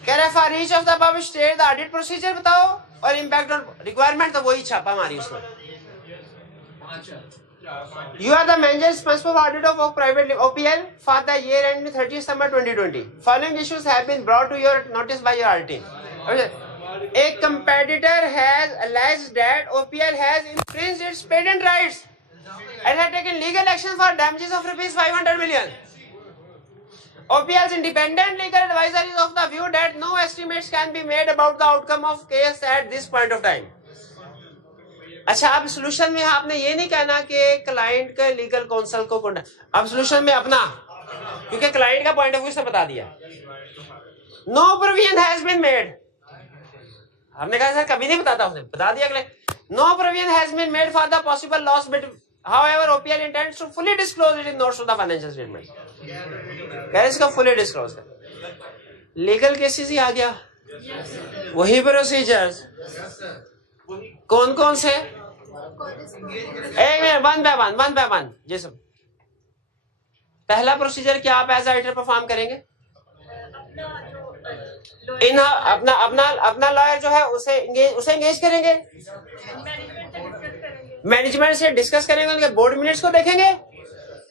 कह रहा है for each of the above state the audit procedure बताओ और इम्पैक्ट ऑन रिक्वायरमेंट, तो वही छापा मारी उसमें। You are the manager responsible for audit of private OPL for the year end 30 December 2020. Following issues have been brought to your notice by your audit team. A competitor has alleged that OPL has infringed its patent rights and has taken legal action for damages of rupees 500 million. OPL's independent legal advisor is of the view that no estimates can be made about the outcome of case at this point of time. अच्छा, अब solution में आपने ये नहीं कहना कि client के legal council को अब सोल्यूशन में अपना, क्योंकि क्लाइंट का पॉइंट ऑफ व्यू से बता दिया। No provision has been made, हमने कहा सर कभी नहीं बताता, उसने बता दिया। No provision has been made for the possible loss but however OPL intends to fully disclose it in notes of the financial statement. कह इसको फुली डिस्क्लोज कर। लीगल केसेस ही आ गया, वही प्रोसीजर्स कौन कौन से, एक मिनट, वन बाय वन जी सब। पहला प्रोसीजर क्या आप एज ऑडिटर परफॉर्म करेंगे? इन अपना लॉयर जो है उसे एंगेज करेंगे, मैनेजमेंट से डिस्कस करेंगे, उनके बोर्ड मिनट्स को देखेंगे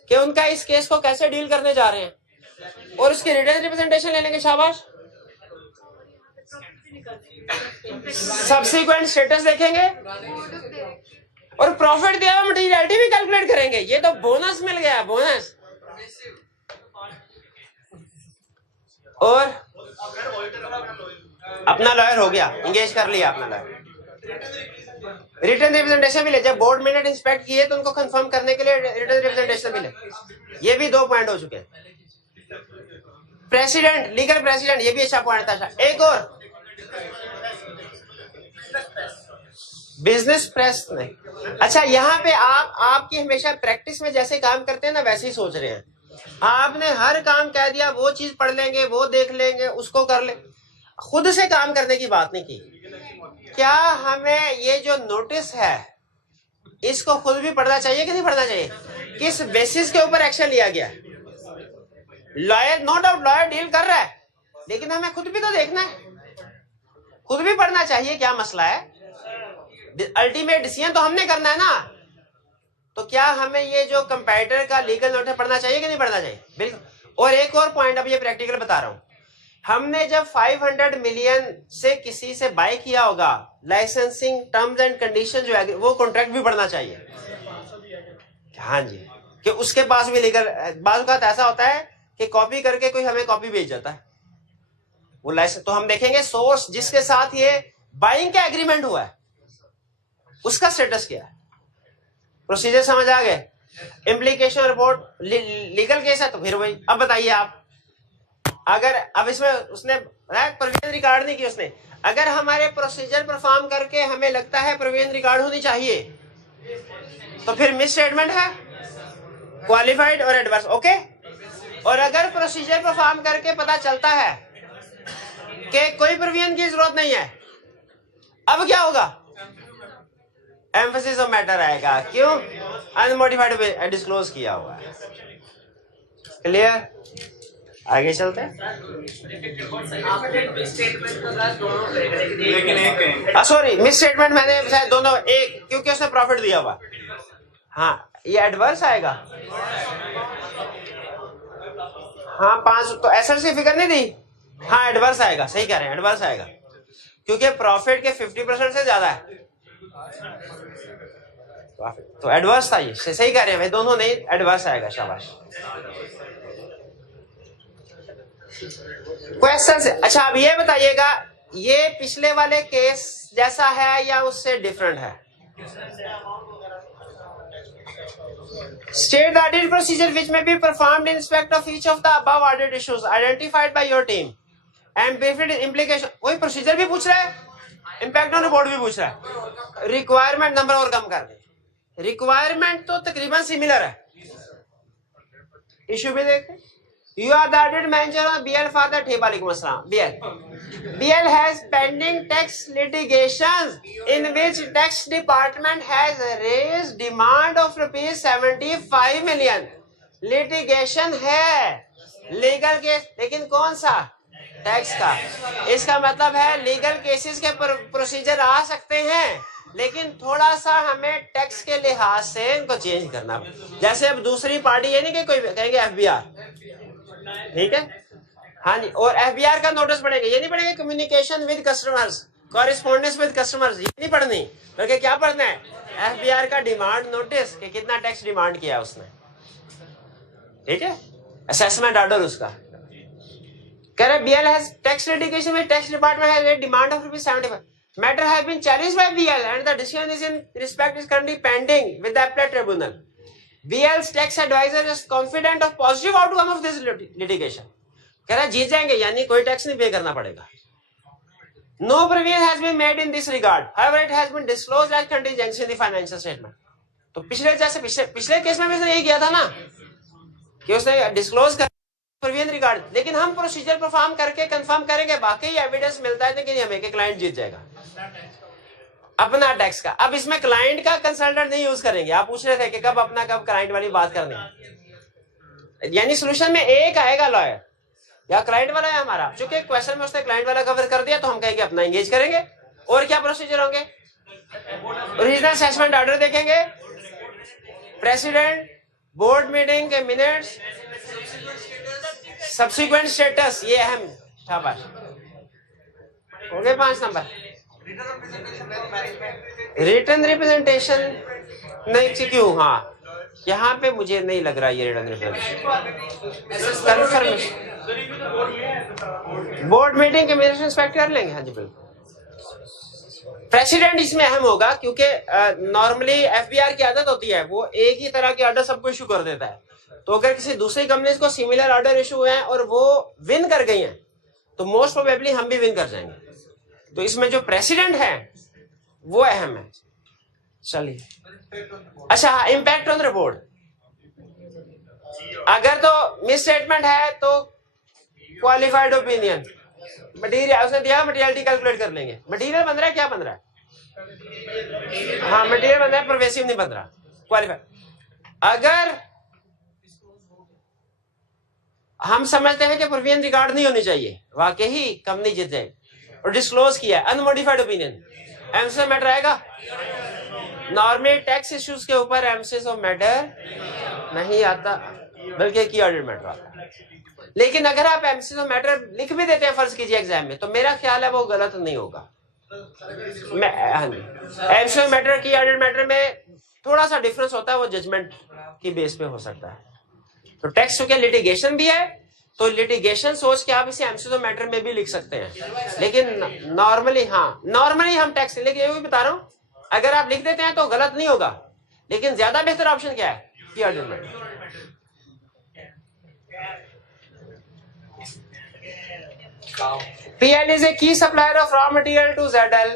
कि उनका इस केस को कैसे डील करने जा रहे हैं और उसकी रिटन रिप्रेजेंटेशन ले लेंगे। शाबाश। सब्सिक्वेंट स्टेटस देखेंगे और प्रॉफिट दिया हुआ मटेरियलिटी भी कैलकुलेट करेंगे। ये तो बोनस मिल गया, बोनस। और अपना लॉयर हो गया, एंगेज कर लिया अपना लॉयर। रिटन रिप्रेजेंटेशन भी ले, जब बोर्ड मिनट इंस्पेक्ट किए तो उनको कंफर्म करने के लिए रिटन रिप्रेजेंटेशन भी ले। ये भी 2 पॉइंट हो चुके हैं। प्रेसिडेंट, लीगल प्रेसिडेंट, ये भी अच्छा पॉइंट था। एक और बिजनेस प्रेस नहीं। अच्छा, यहाँ पे आपकी हमेशा प्रैक्टिस में जैसे काम करते हैं ना वैसे ही सोच रहे हैं। आपने हर काम कह दिया, वो चीज पढ़ लेंगे, वो देख लेंगे, उसको कर ले, खुद से काम करने की बात नहीं की। क्या हमें ये जो नोटिस है इसको खुद भी पढ़ना चाहिए कि नहीं पढ़ना चाहिए? किस बेसिस के ऊपर एक्शन लिया गया? Lawyer, no doubt lawyer deal कर रहा है, लेकिन हमें खुद भी तो देखना है, खुद भी पढ़ना चाहिए क्या मसला है। अल्टीमेट डिसीजन तो हमने करना है ना। तो क्या हमें ये जो कंपैरेटर का लीगल नोटिस पढ़ना चाहिए कि नहीं पढ़ना चाहिए? बिल्कुल। और एक और पॉइंट, अब ये प्रैक्टिकल बता रहा हूं। हमने जब 500 मिलियन से किसी से बाय किया होगा, लाइसेंसिंग टर्म्स एंड कंडीशन जो है वो कॉन्ट्रैक्ट भी पढ़ना चाहिए। हाँ जी, कि उसके पास भी लीगल, बात ऐसा होता है कि कॉपी करके कोई हमें कॉपी भेज जाता है वो लाइसेंस, तो हम देखेंगे सोर्स जिसके साथ ये बाइंग का एग्रीमेंट हुआ है उसका स्टेटस क्या है। प्रोसीजर समझ आ गए? इम्प्लीकेशन रिपोर्ट, लीगल केस है तो फिर वही। अब बताइए आप, अगर अब इसमें उसने प्रोविजन रिकॉर्ड नहीं की उसने, अगर हमारे प्रोसीजर परफॉर्म करके हमें लगता है प्रोविजन रिकॉर्ड होनी चाहिए तो फिर मिस स्टेटमेंट है, क्वालिफाइड और एडवर्स। ओके। और अगर प्रोसीजर परफॉर्म करके पता चलता है कि कोई प्रोविजन की जरूरत नहीं है, अब क्या होगा? एम्फेसिस ऑफ मैटर आएगा। क्यों? अनमोडिफाइड डिस्क्लोज किया हुआ है। क्लियर? आगे चलते हैं। सॉरी, मिस स्टेटमेंट मैंने शायद दोनों एक, क्योंकि उसने प्रॉफिट दिया हुआ। हाँ, ये एडवर्स आएगा। हाँ, 5 तो एसएलसी फिगर नहीं दी। हाँ, एडवर्स आएगा, सही कह रहे हैं, एडवर्स आएगा क्योंकि प्रॉफिट के 50% से ज्यादा है। तो एडवर्स था, ये सही कह रहे हैं भाई, दोनों नहीं, एडवर्स आएगा। शाबाश। क्वेश्चन से। अच्छा, अब ये बताइएगा, ये पिछले वाले केस जैसा है या उससे डिफरेंट है? State the audit procedure which may be performed in respect of each of the above audit issues identified by your team and briefly implication। वही प्रोसीजर भी पूछ रहा है, इम्पैक्ट ऑन रिपोर्ट भी पूछ रहा है, रिक्वायरमेंट नंबर और कम कर दे। रिक्वायरमेंट तो तकरीबन सिमिलर है, इशू भी देखें। You are the audit manager on BL for the Alaikum Assalam. BL has pending tax litigations in which tax department has raised demand of rupees 75 million. Litigation है, legal case, लेकिन कौन सा? Tax का। इसका मतलब है लीगल केसेस के procedure आ सकते हैं, लेकिन थोड़ा सा हमें टैक्स के लिहाज से इनको चेंज करना। जैसे अब दूसरी पार्टी ये नहीं कि कोई कहेंगे एफबीआर, ठीक है, हाँ जी, और एफबीआर का नोटिस पड़ेगा, ये नहीं पड़ेगा communication with customers, correspondence with customers, ये नहीं पढ़नी, बल्कि क्या पढ़ना है, एफबीआर का डिमांड नोटिस कि कितना टैक्स डिमांड किया उसने, ठीक है, असेसमेंट ऑर्डर उसका। कह रहे BL has tax litigation with tax department has a demand of ₹75. Matter has been challenged by BL and the decision is in respect is currently pending with the appellate tribunal. BL's tax advisor is confident of positive outcome of this litigation. कह रहा जीत जाएंगे, यानी कोई tax नहीं पे करना पड़ेगा। No provision has been made in this regard. However, it has been disclosed as contingency in the financial statement. तो पिछले केस में भी उसने यही किया था ना कि उसने डिस्क्लोज कर प्रोविजन रिगार्ड, लेकिन हम प्रोसीजर परफॉर्म करके कंफर्म करेंगे वाकई एविडेंस मिलता है कि हमें क्लाइंट जीत जाएगा अपना टैक्स का। अब इसमें क्लाइंट का कंसल्टेंट नहीं यूज करेंगे। आप पूछ रहे थे कि कब अपना कब क्लाइंट वाली बात करनी है, यानी सोल्यूशन में एक आएगा लॉयर या क्लाइंट वाला है हमारा। चूंकि क्वेश्चन में उसने क्लाइंट वाला कवर कर दिया तो हम कहेंगे अपना एंगेज करेंगे। और क्या प्रोसीजर होंगे, ओरिजिनल असेसमेंट ऑर्डर देखेंगे, प्रेसिडेंट, बोर्ड मीटिंग के मिनट्स, सब्सिक्वेंट स्टेटस, ये अहम शाबाश हो गए 5 नंबर। रिटर्न रिप्रेजेंटेशन नहीं क्यों, हाँ यहाँ पे मुझे नहीं लग रहा ये written representation confirmation, board meeting के मिनट्स इंस्पेक्ट कर लेंगे, हाँ जी बिल्कुल। प्रेसिडेंट इसमें अहम होगा क्योंकि नॉर्मली एफबीआर की आदत होती है वो एक ही तरह के ऑर्डर सबको इशू कर देता है। तो अगर किसी दूसरी कंपनी को सिमिलर ऑर्डर इशू हुए हैं और वो विन कर गई हैं तो मोस्ट प्रोबेबली हम भी विन कर जाएंगे। तो इसमें जो प्रेसिडेंट है वो अहम है। चलिए, अच्छा, इम्पैक्ट ऑन रिपोर्ट, अगर तो मिस स्टेटमेंट है तो क्वालिफाइड ओपिनियन, मटेरियल उसने दिया, मटेरियलिटी कैलकुलेट कर लेंगे। मटेरियल बन रहा है, क्या बन रहा है, हाँ मटेरियल बन रहा है, परवेसिव नहीं बन रहा, क्वालिफाइड। अगर हम समझते हैं कि प्रोविजन रिकॉर्ड नहीं होनी चाहिए, वाकई ही कंपनी जीत जाए और डिस्क्लोज किया, अनमोडिफाइड ओपिनियन, एमसीएस मैटर आएगा। नॉर्मली टैक्स इश्यूज के ऊपर एमसीएस ऑफ मैटर नहीं आता बल्कि की ऑडिट मैटर आता है। लेकिन अगर आप एमसीएस ऑफ मैटर लिख भी देते हैं फर्ज कीजिए एग्जाम में, तो मेरा ख्याल है वो गलत नहीं होगा। एमसीएस ऑफ मैटर की ऑडिट मैटर में थोड़ा सा डिफरेंस होता है, वो जजमेंट की बेस पे हो सकता है। तो टैक्स चूंकि लिटिगेशन भी है तो लिटिगेशन सोच के आप इसे एमसीएस ऑफ मैटर में भी लिख सकते हैं। लेकिन नॉर्मली, हाँ नॉर्मली हम टैक्स, लेकिन ये भी बता रहा हूं अगर आप लिख देते हैं तो गलत नहीं होगा। लेकिन ज्यादा बेहतर ऑप्शन क्या है, की audit matter. PL is a key supplier of raw material to ZL।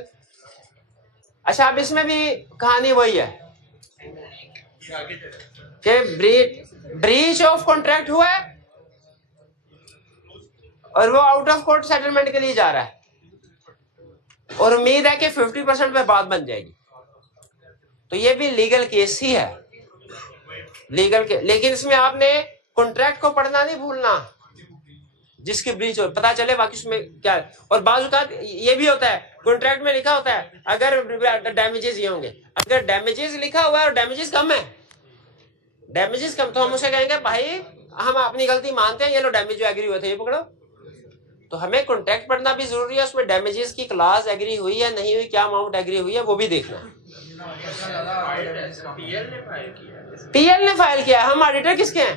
अच्छा, अब इसमें भी कहानी वही है कि ब्रीच ऑफ कॉन्ट्रैक्ट हुआ है और वो आउट ऑफ कोर्ट सेटलमेंट के लिए जा रहा है और उम्मीद है कि 50% पे बात बन जाएगी। तो ये भी लीगल केस ही है, लीगल के। लेकिन इसमें आपने कॉन्ट्रैक्ट को पढ़ना नहीं भूलना, जिसकी ब्रीच हो पता चले बाकी उसमें क्या है। और बाज़ ये भी होता है, कॉन्ट्रैक्ट में लिखा होता है अगर डैमेजेस ये होंगे, अगर डैमेजेस लिखा हुआ है और डैमेजेस कम है, डैमेजेस कम, तो हम उसे कहेंगे भाई हम अपनी गलती मानते हैं, ये लो डैमेज जो एग्री हुए थे ये पकड़ो। तो हमें कॉन्ट्रैक्ट पढ़ना भी जरूरी है, उसमें डैमेजेस की क्लास एग्री हुई है नहीं हुई, क्या अमाउंट एग्री हुई है वो भी देखना है। पीएल ने फाइल किया, हम ऑडिटर किसके हैं,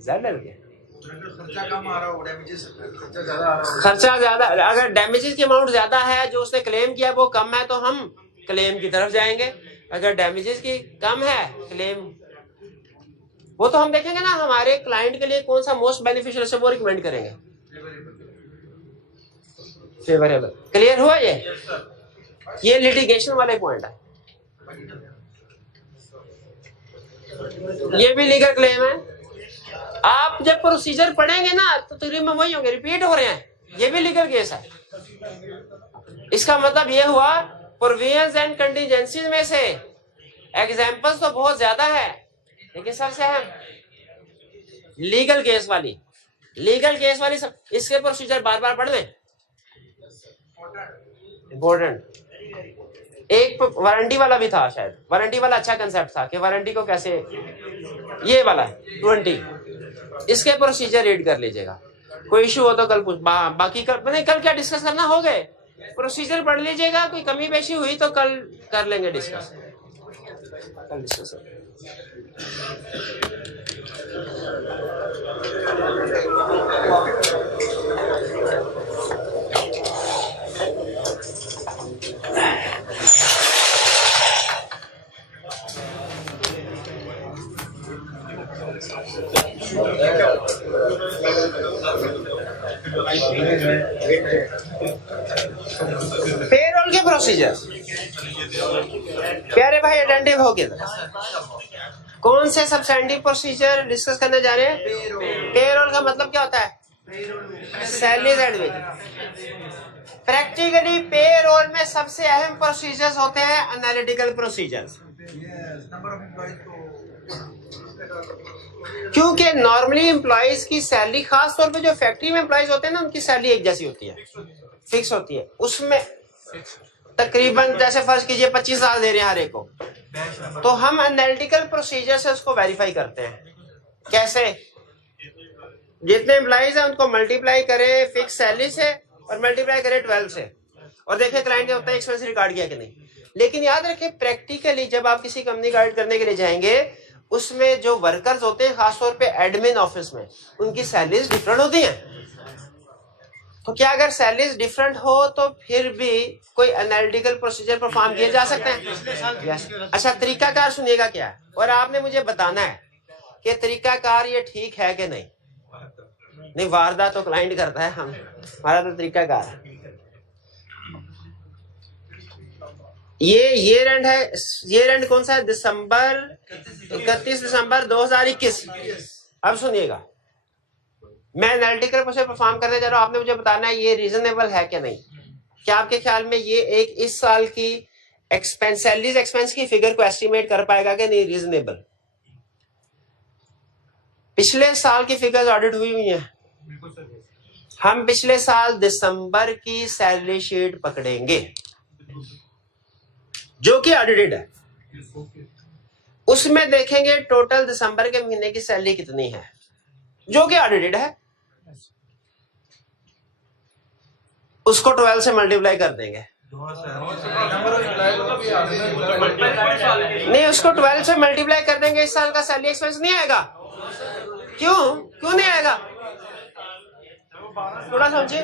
ZL के। खर्चा ज्यादा, अगर डैमेजेस की अमाउंट ज्यादा है, जो उसने क्लेम किया वो कम है, तो हम क्लेम की तरफ जाएंगे। अगर डैमेजेस की कम है क्लेम, वो तो हम देखेंगे ना हमारे क्लाइंट के लिए कौन सा मोस्ट बेनिफिशियल है, वो रिकमेंड करेंगे। फेवरेबल, क्लियर हुआ ये लिटिगेशन वाले पॉइंट है। ये भी लीगल क्लेम है। आप जब प्रोसीजर पढ़ेंगे ना तो तकरीबन वही होंगे, रिपीट हो रहे हैं। ये भी लीगल केस है। इसका मतलब ये हुआ प्रोविजंस एंड कंटीजेंसीज में से एग्जांपल्स तो बहुत ज्यादा है, लेकिन सबसे अहम लीगल केस वाली लीगल केस वाली सब इसके प्रोसीजर बार बार पढ़ लें, इम्पोर्टेंट। एक वारंटी वाला भी था शायद, वारंटी वाला अच्छा कंसेप्ट था कि वारंटी को कैसे, ये वाला 20 इसके प्रोसीजर रीड कर लीजिएगा। कोई इशू हो तो कल पूछ, बाकी कल क्या डिस्कस करना, हो गए प्रोसीजर पढ़ लीजिएगा। कोई कमी पेशी हुई तो कल कर लेंगे डिस्कस, कल डिस्कस। पेरोल के प्रोसीजर प्यारे भाई अटेंटिव हो गए। कौन से सब्सटेंटिव प्रोसीजर डिस्कस करने जा रहे हैं? पेरोल का मतलब क्या होता है? Salaries and wages. Practically payroll में सबसे अहम प्रोसीजर्स होते हैं एनालिटिकल प्रोसीजर्स, क्योंकि नॉर्मली एम्प्लॉइज की सैलरी, खास तौर पे जो फैक्ट्री में एम्प्लॉइज होते हैं ना, उनकी सैलरी एक जैसी होती है, फिक्स होती है। उसमें तकरीबन जैसे फर्ज कीजिए 25,000 दे रहे हैं हर एक को, तो हम एनालिटिकल प्रोसीजर से उसको वेरीफाई करते हैं। कैसे? जितने एम्प्लॉइज हैं उनको मल्टीप्लाई करें फिक्स सैलरी से और मल्टीप्लाई करें 12 से, और देखें क्लाइंट ने उतना एक्सपेंस रिकॉर्ड किया कि नहीं। लेकिन याद रखें प्रैक्टिकली जब आप किसी कंपनी का ऑडिट करने के लिए जाएंगे, उसमें जो वर्कर्स होते हैं खासतौर पे एडमिन ऑफिस में, उनकी सैलरीज डिफरेंट होती हैं। तो क्या अगर सैलरीज डिफरेंट हो तो फिर भी कोई एनालिटिकल प्रोसीजर परफॉर्म किए जा सकते हैं? यस। अच्छा, तरीकाकार सुनिएगा क्या है, और आपने मुझे बताना है कि तरीकाकार ये ठीक है कि नहीं। नहीं, वारदात तो क्लाइंट करता है, हमारा तो तरीकाकार। ये ईयर एंड है, ईयर एंड कौन सा है? दिसंबर 31 दिसंबर 2021। अब सुनिएगा, मैं एनालिटिकल प्रोसेस परफॉर्म करने जा रहा हूं, आपने मुझे बताना है ये रीजनेबल है कि नहीं। क्या आपके ख्याल में ये एक इस साल की एक्सपेंस, सैलरीज एक्सपेंस की फिगर को एस्टिमेट कर पाएगा कि नहीं रीजनेबल? पिछले साल की फिगर्स ऑडिट हुई हैं, हम पिछले साल दिसंबर की सैलरी शीट पकड़ेंगे जो कि ऑडिटेड है, उसमें देखेंगे टोटल दिसंबर के महीने की सैलरी कितनी है जो कि ऑडिटेड है, उसको 12 से मल्टीप्लाई कर देंगे। नहीं, उसको 12 से मल्टीप्लाई कर देंगे, इस साल का सैलरी एक्सपेंस नहीं आएगा। क्यों नहीं आएगा? थोड़ा समझिए।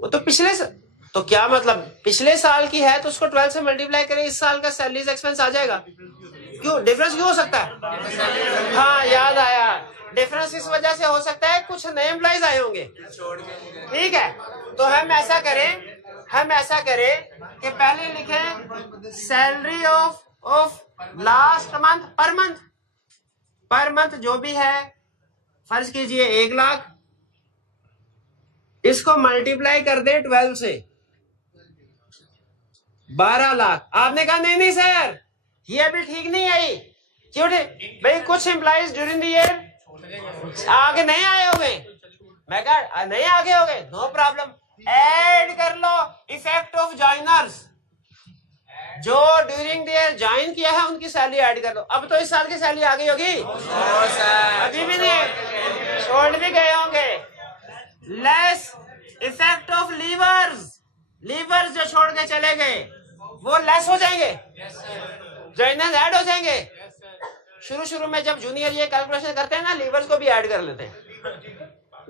वो तो पिछले तो क्या मतलब, पिछले साल की है तो उसको 12 से मल्टीप्लाई करें, इस साल का सैलरी एक्सपेंस आ जाएगा। क्यों? डिफरेंस क्यों हो सकता है? हाँ, याद आया, डिफरेंस इस वजह से हो सकता है कुछ नए एम्प्लॉइज आए होंगे। ठीक है, तो हम ऐसा करें कि पहले लिखें salary of last month per month जो भी है, फर्ज कीजिए 1 लाख, इसको मल्टीप्लाई कर दे 12 से, 12 लाख। आपने कहा नहीं सर ये अभी ठीक नहीं आई। क्यों भाई? कुछ एम्प्लॉइज ड्यूरिंग द ईयर आगे नहीं आए होंगे। मैं कहा नहीं आगे हो गए, नो प्रॉब्लम, ऐड कर लो इफेक्ट ऑफ जॉइनर्स, जो ड्यूरिंग द ईयर ज्वाइन किया है उनकी सैलरी ऐड कर लो। अब तो इस साल की सैलरी आ गई होगी, अभी भी नहीं, छोड़ भी गए होंगे। लेस इफेक्ट ऑफ लीवर्स जो छोड़ के चले गए वो लेस हो जाएंगे, जॉइनर्स ऐड हो जाएंगे। शुरू में जब जूनियर ये कैलकुलेशन करते हैं ना, लीवर्स को भी ऐड कर लेते हैं।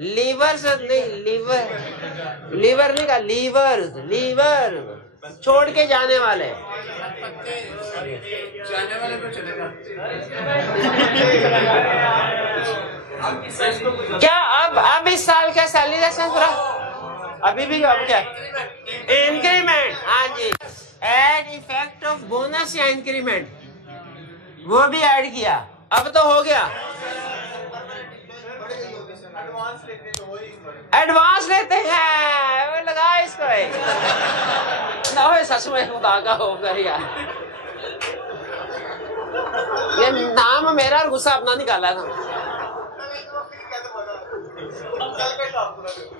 लीवर नहीं का लीवर छोड़ के जाने वाले। क्या अब इस साल का सैलरी एक्सपेंस पूरा अभी भी अब क्या इंक्रीमेंट? हाँ जी, एड इफेक्ट ऑफ बोनस या इंक्रीमेंट वो भी ऐड किया, अब तो हो गया। एडवांस लेते हैं, वो लगा इसको ना हो सच में खुदा का होकर यार, ये नाम मेरा और गुस्सा अपना निकाला था।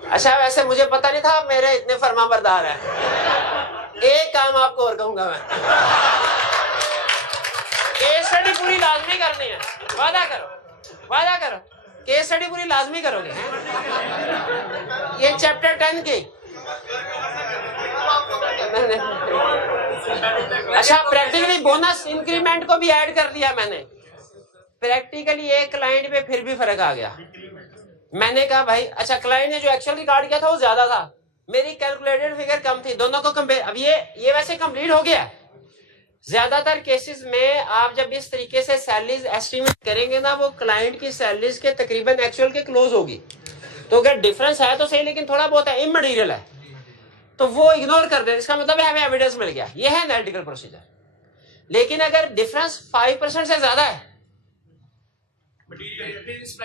अच्छा वैसे मुझे पता नहीं था मेरे इतने फरमाबरदार है। एक काम आपको और कहूंगा मैं, केस स्टडी पूरी लाजमी करनी है। वादा करो केस स्टडी पूरी लाजमी करोगे। ये चैप्टर 10 की। अच्छा प्रैक्टिकली बोनस इंक्रीमेंट को भी ऐड कर दिया मैंने। प्रैक्टिकली एक क्लाइंट पे फिर भी फर्क आ गया। मैंने कहा भाई अच्छा क्लाइंट ने जो एक्चुअल रिकॉर्ड किया था वो ज्यादा था, मेरी कैलकुलेटेड फिगर कम थी, दोनों को कंपेयर। अब ये वैसे कंप्लीट हो गया। ज्यादातर केसेस में आप जब इस तरीके से सैलरीज एस्टिमेट करेंगे ना, वो क्लाइंट की सैलरीज के तकरीबन एक्चुअल के क्लोज होगी। तो अगर डिफरेंस है तो सही, लेकिन थोड़ा बहुत है, इमटेरियल है, तो वो इग्नोर कर दे। इसका मतलब है हमें एविडेंस मिल गया, ये है एनालिटिकल प्रोसीजर। लेकिन अगर डिफरेंस 5% से ज्यादा है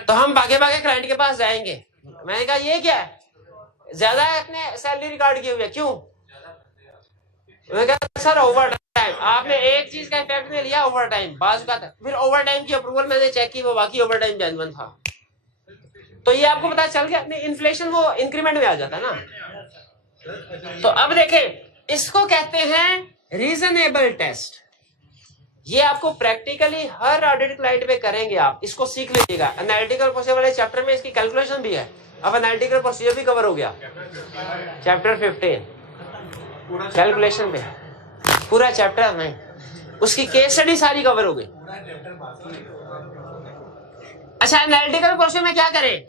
तो हम भागे क्लाइंट के पास जाएंगे। मैंने कहा ये क्या है, ज्यादा है अपने सैलरी रिकॉर्ड किए हुए, क्यों? मैंने कहा सर ओवर टाइम, आपने एक चीज का इफेक्ट नहीं लिया, ओवर टाइम। बाज का था, फिर ओवर टाइम की अप्रूवल मैंने चेक की, वो बाकी ओवर टाइम जेन्युइन था। तो ये आपको पता चल गया। नहीं इन्फ्लेशन वो इंक्रीमेंट में आ जाता है ना। तो अब देखें, इसको कहते हैं रीजनेबल टेस्ट। ये आपको प्रैक्टिकली हर ऑडिट क्लाइंट पे करेंगे आप, इसको सीख लीजिएगा। एनालिटिकल प्रोसीजर वाले चैप्टर में इसकी कैलकुलेशन भी है। अब एनालिटिकल प्रोसीजर भी कवर हो गया, चैप्टर 15 कैलकुलेशन पे पूरा चैप्टर नहीं, उसकी केस स्टडी सारी कवर हो गई। अच्छा एनालिटिकल प्रोसीजर में क्या करें?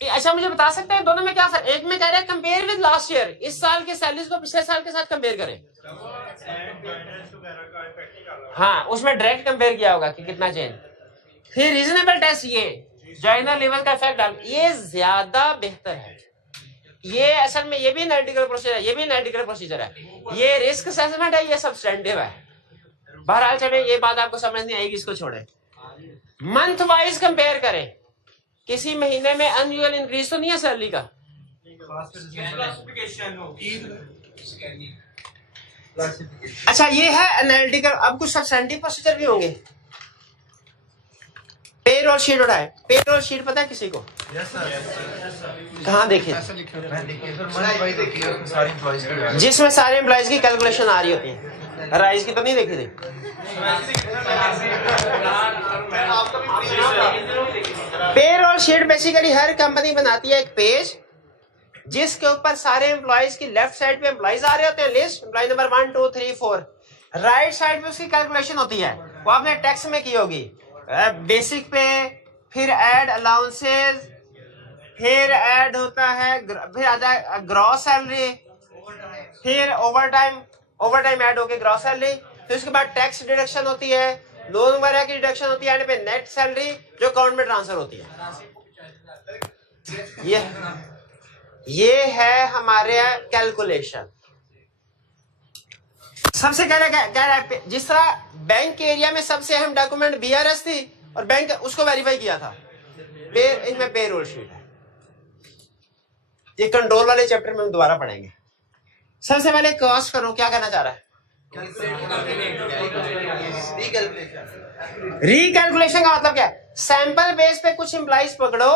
अच्छा मुझे बता सकते हैं दोनों में क्या फर्क? एक में कह रहे हैं कंपेयर विद लास्ट ईयर, इस साल के सैलरीज को पिछले साल के साथ कंपेयर करें। हाँ उसमें डायरेक्ट कंपेयर किया होगा कि कितना चेंज। फिर रीजनेबल टेस्ट, ये जॉइनर लेवल का इफेक्ट डाल, ये ज्यादा बेहतर है। ये असल में ये भी एनालिटिकल प्रोसीजर है, ये भी एनालिटिकल प्रोसीजर है। ये रिस्क असेसमेंट है, ये सब्सटेंटिव है। बहरहाल चले, ये बात आपको समझ नहीं आएगी, इसको छोड़े। मंथ वाइज कंपेयर करें, किसी महीने में अनयूजुअल इंक्रीज तो नहीं है सैलरी का। अच्छा ये है एनालिटिकल। अब कुछ सब्सटेंटिव प्रोसीजर भी होंगे। पेरोल शीट उठाए, पेरोल शीट पता है किसी को? कहाँ देखे? जिसमें सारे एम्प्लॉइज की कैलकुलेशन आ रही होती है, राइज की तो नहीं देखी थी। पेरोल शीट बेसिकली हर कंपनी बनाती है एक पेज, जिसके ऊपर सारे एम्प्लॉइज की लेफ्ट साइड पे एम्प्लॉइज आ रहे होते हैं, list, employee number 1 2 3 4। Right side पे उसकी कैलकुलेशन होती है, वो आपने टैक्स में की होगी, बेसिक पे, फिर ऐड अलाउंसेस, फिर ऐड होता है, फिर आता है ग्रॉस सैलरी, फिर ओवरटाइम ऐड होके ग्रॉस सैलरी, फिर उसके बाद टैक्स डिडक्शन होती है, लोन वगैरह की डिडक्शन होती है, एंड पे नेट सैलरी जो अकाउंट में ट्रांसफर होती है। ये है हमारे कैलकुलेशन। सबसे कह रहा है जिस तरह बैंक के एरिया में सबसे अहम डॉक्यूमेंट बीआरएस थी और बैंक उसको वेरीफाई किया था, इनमें पेरोल शीट है। ये कंट्रोल वाले चैप्टर में हम दोबारा पढ़ेंगे। सबसे पहले कॉस्ट करो, क्या करना चाह रहा है? रिकैलकुलेशन का मतलब क्या है? सैंपल बेस पे कुछ एम्प्लॉइज पकड़ो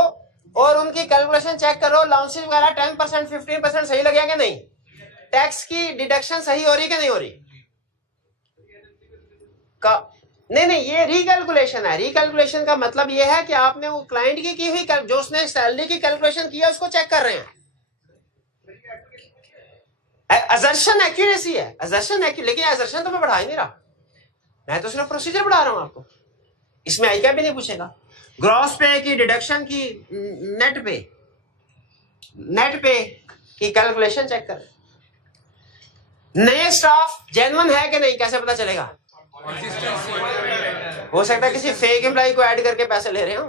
और उनकी कैलकुलेशन चेक करो, अलाउंसेस वगैरह 10% 15% सही लगे कि नहीं, टैक्स की डिडक्शन सही हो रही कि नहीं हो रही नहीं, ये रिकैलकुलेशन है। रिकैलकुलेशन का मतलब ये है कि आपने वो क्लाइंट की हुई जो उसने सैलरी की कैलकुलेशन किया उसको चेक कर रहे हैं। असर्शन एक्यूरेसी है, असर्शन एक्यूरेसी, लेकिन असर्शन तो मैं बढ़ा ही नहीं रहा, मैं तो सिर्फ प्रोसीजर बढ़ा रहा हूं आपको। इसमें आई क्या भी नहीं पूछेगा। ग्रॉस पे की डिडक्शन की, नेट पे की कैलकुलेशन चेक कर। नए स्टाफ जेन्युइन है कि नहीं कैसे पता चलेगा? हो सकता है किसी फेक एम्प्लॉय को ऐड करके पैसे ले रहे हो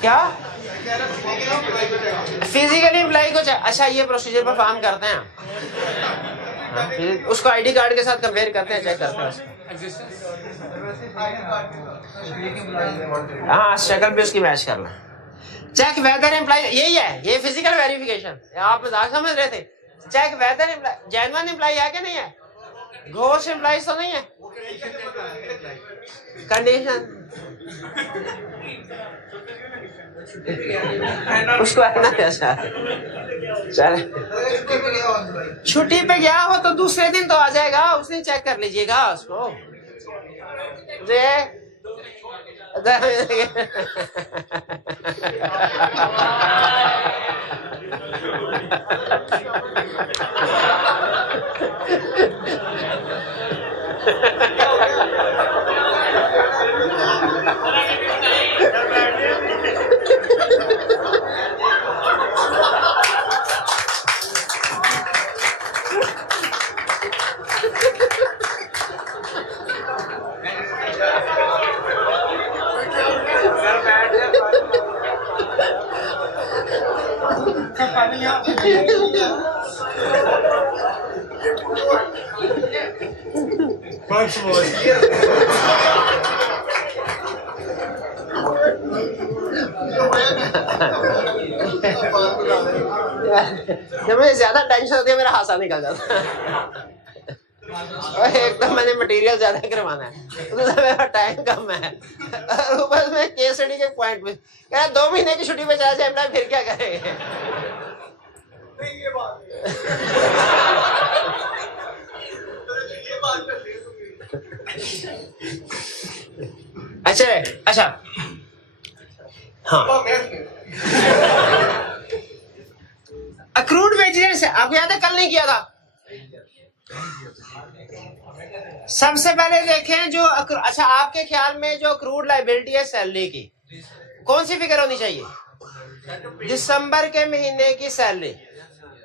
क्या? फिजिकली एम्प्लॉय को अच्छा ये प्रोसीजर परफॉर्म करते हैं, उसको आईडी कार्ड के साथ कंपेयर करते हैं, चेक करते हैं। हाँ शक्ल भी उसकी मैच करना। चेक वेदर एम्प्लॉय, यही है, ये फिजिकल वेरिफिकेशन। आप मजाक समझ रहे थे। Check whether employee genuine employee है कि नहीं है, घोष एम्प्लॉय तो नहीं है। कंडीशन उसको है ना ऐसा। चल छुट्टी पे गया हो तो दूसरे दिन तो आ जाएगा, उस दिन चेक कर लीजिएगा उसको। जब मुझे ज्यादा टेंशन होती है मेरा हासा निकल जाता है। और एक तो मैंने मटेरियल ज्यादा करवाना है, दूसरा मेरा टाइम कम है, और ऊपर में केस स्टडी के पॉइंट में क्या 2 महीने की छुट्टी पे चला जाए, फिर क्या करेंगे? अच्छा हाँ, अक्रूड वेजेस आपको याद है कल नहीं किया था। सबसे पहले देखें जो अच्छा आपके ख्याल में जो अक्रूड लायबिलिटी है सैलरी की, कौन सी फिगर होनी चाहिए? दिसंबर के महीने की सैलरी,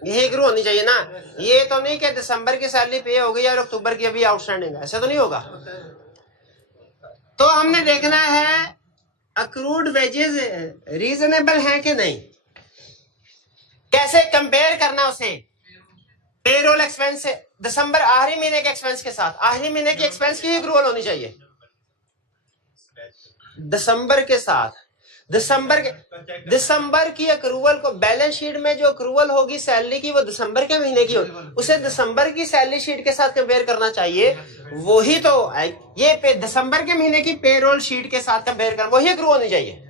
यही अक्रू होनी चाहिए ना। ये तो नहीं कि दिसंबर की सैलरी पे हो गई और अक्टूबर की अभी आउटस्टैंडिंग है, ऐसा तो नहीं होगा। तो हमने देखना है अक्रूड वेजेस रीजनेबल है कि नहीं। कैसे कंपेयर करना उसे? पेरोल एक्सपेंस से दिसंबर आखिरी महीने के एक्सपेंस के साथ, आखिरी महीने की एक्सपेंस की अक्रूवल होनी चाहिए दिसंबर के साथ। दिसंबर की अक्रूवल को बैलेंस शीट में जो अक्रूवल होगी सैलरी की वो दिसंबर के महीने की होगी, उसे दिसंबर की सैलरी शीट के साथ कंपेयर करना चाहिए। वही तो ये दिसंबर के महीने की पेरोल शीट के साथ कंपेयर कर, वही अक्रूवल होनी चाहिए।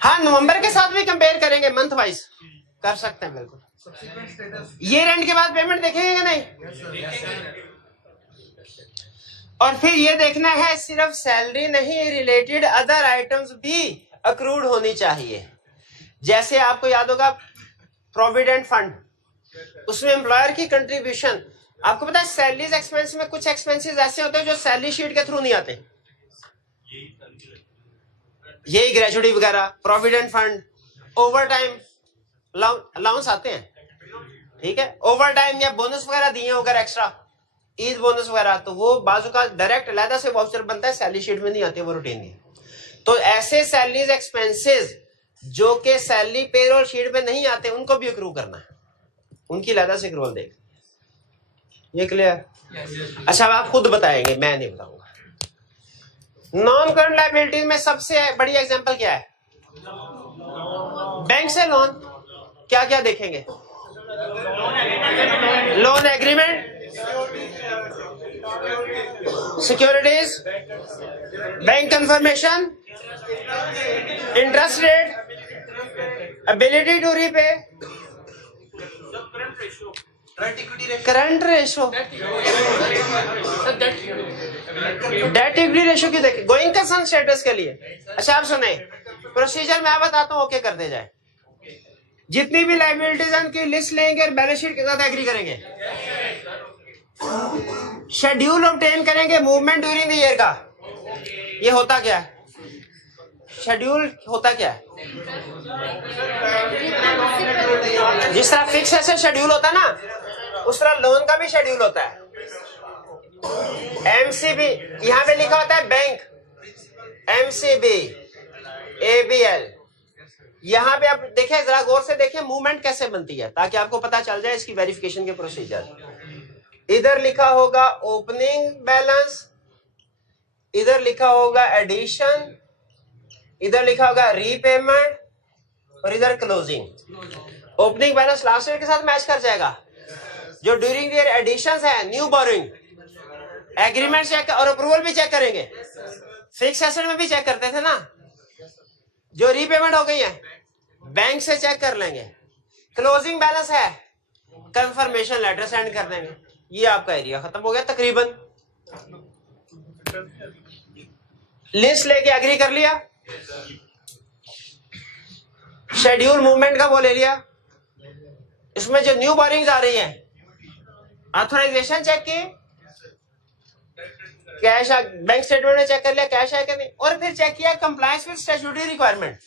हाँ, नवंबर के साथ भी कंपेयर करेंगे, मंथ वाइज कर सकते हैं बिल्कुल। ये रेंट के बाद पेमेंट देखेंगे कि नहीं? और फिर ये देखना है सिर्फ सैलरी नहीं, रिलेटेड अदर आइटम्स भी अक्रूड होनी चाहिए। जैसे आपको याद होगा प्रोविडेंट फंड, उसमें एम्प्लॉयर की कंट्रीब्यूशन, आपको पता है सैलरीज एक्सपेंस में कुछ एक्सपेंसेस ऐसे होते हैं जो सैलरी शीट के थ्रू नहीं आते, यही ग्रेजुटी वगैरह, provident fund, over time allowance आते हैं, ठीक है, ओवर टाइम या बोनस वगैरह दिए वगैरह, एक्स्ट्रा ईद बोनस वगैरह, तो वो बाजू का डायरेक्ट अलहदा से वाउचर बनता है, सैलरी शीट में नहीं आते, वो रूटीन नहीं। तो ऐसे सैलरीज एक्सपेंसेस जो कि सैलरी पेरोल शीट में नहीं आते उनको भी अक्रू करना है, उनकी अलहदा से अक्रूवल देख। ये क्लियर? अच्छा, अब आप खुद बताएंगे, मैं नहीं बताऊंगा। नॉन करंट लायबिलिटीज में सबसे बड़ी एग्जांपल क्या है? बैंक से लोन। क्या क्या देखेंगे? Loan agreement, securities, bank confirmation, interest rate, ability to repay, current ratio, debt equity ratio की देखें, गोइंग कंसर्न स्टेटस के लिए। अच्छा आप सुने, प्रोसीजर मैं बताता हूं, ओके कर दे जाए। जितनी भी लायबिलिटीज की लिस्ट लेंगे और बैलेंस शीट के साथ एग्री करेंगे। शेड्यूल ऑब्टेन करेंगे मूवमेंट ड्यूरिंग द ईयर का। ये होता क्या है? शेड्यूल होता क्या है? जिस तरह फिक्स ऐसे शेड्यूल होता है ना, उस तरह लोन का भी शेड्यूल होता है। एमसीबी यहां पे लिखा होता है बैंक, एमसीबी, एबीएल। यहां पे आप देखें, जरा गौर से देखें मूवमेंट कैसे बनती है, ताकि आपको पता चल जाए इसकी वेरिफिकेशन के प्रोसीजर। इधर लिखा होगा ओपनिंग बैलेंस, इधर लिखा होगा एडिशन, इधर लिखा होगा रीपेमेंट, और इधर closing. Opening balance last year के साथ मैच कर जाएगा। जो ड्यूरिंग ईयर एडिशंस है, न्यू बोरोइंग, एग्रीमेंट चेक और अप्रूवल भी चेक करेंगे। फिक्स एसेट में भी चेक करते थे ना, जो रीपेमेंट हो गई है बैंक से चेक कर लेंगे, क्लोजिंग बैलेंस है कंफर्मेशन लेटर सेंड कर देंगे, ये आपका एरिया खत्म हो गया तकरीबन। लिस्ट लेके एग्री कर लिया, शेड्यूल मूवमेंट का वो ले लिया, इसमें जो न्यू बोरिंग्स आ रही है ऑथराइजेशन चेक की, कैश बैंक स्टेटमेंट में चेक कर लिया कैश है कि नहीं, और फिर चेक किया compliance with statutory requirement,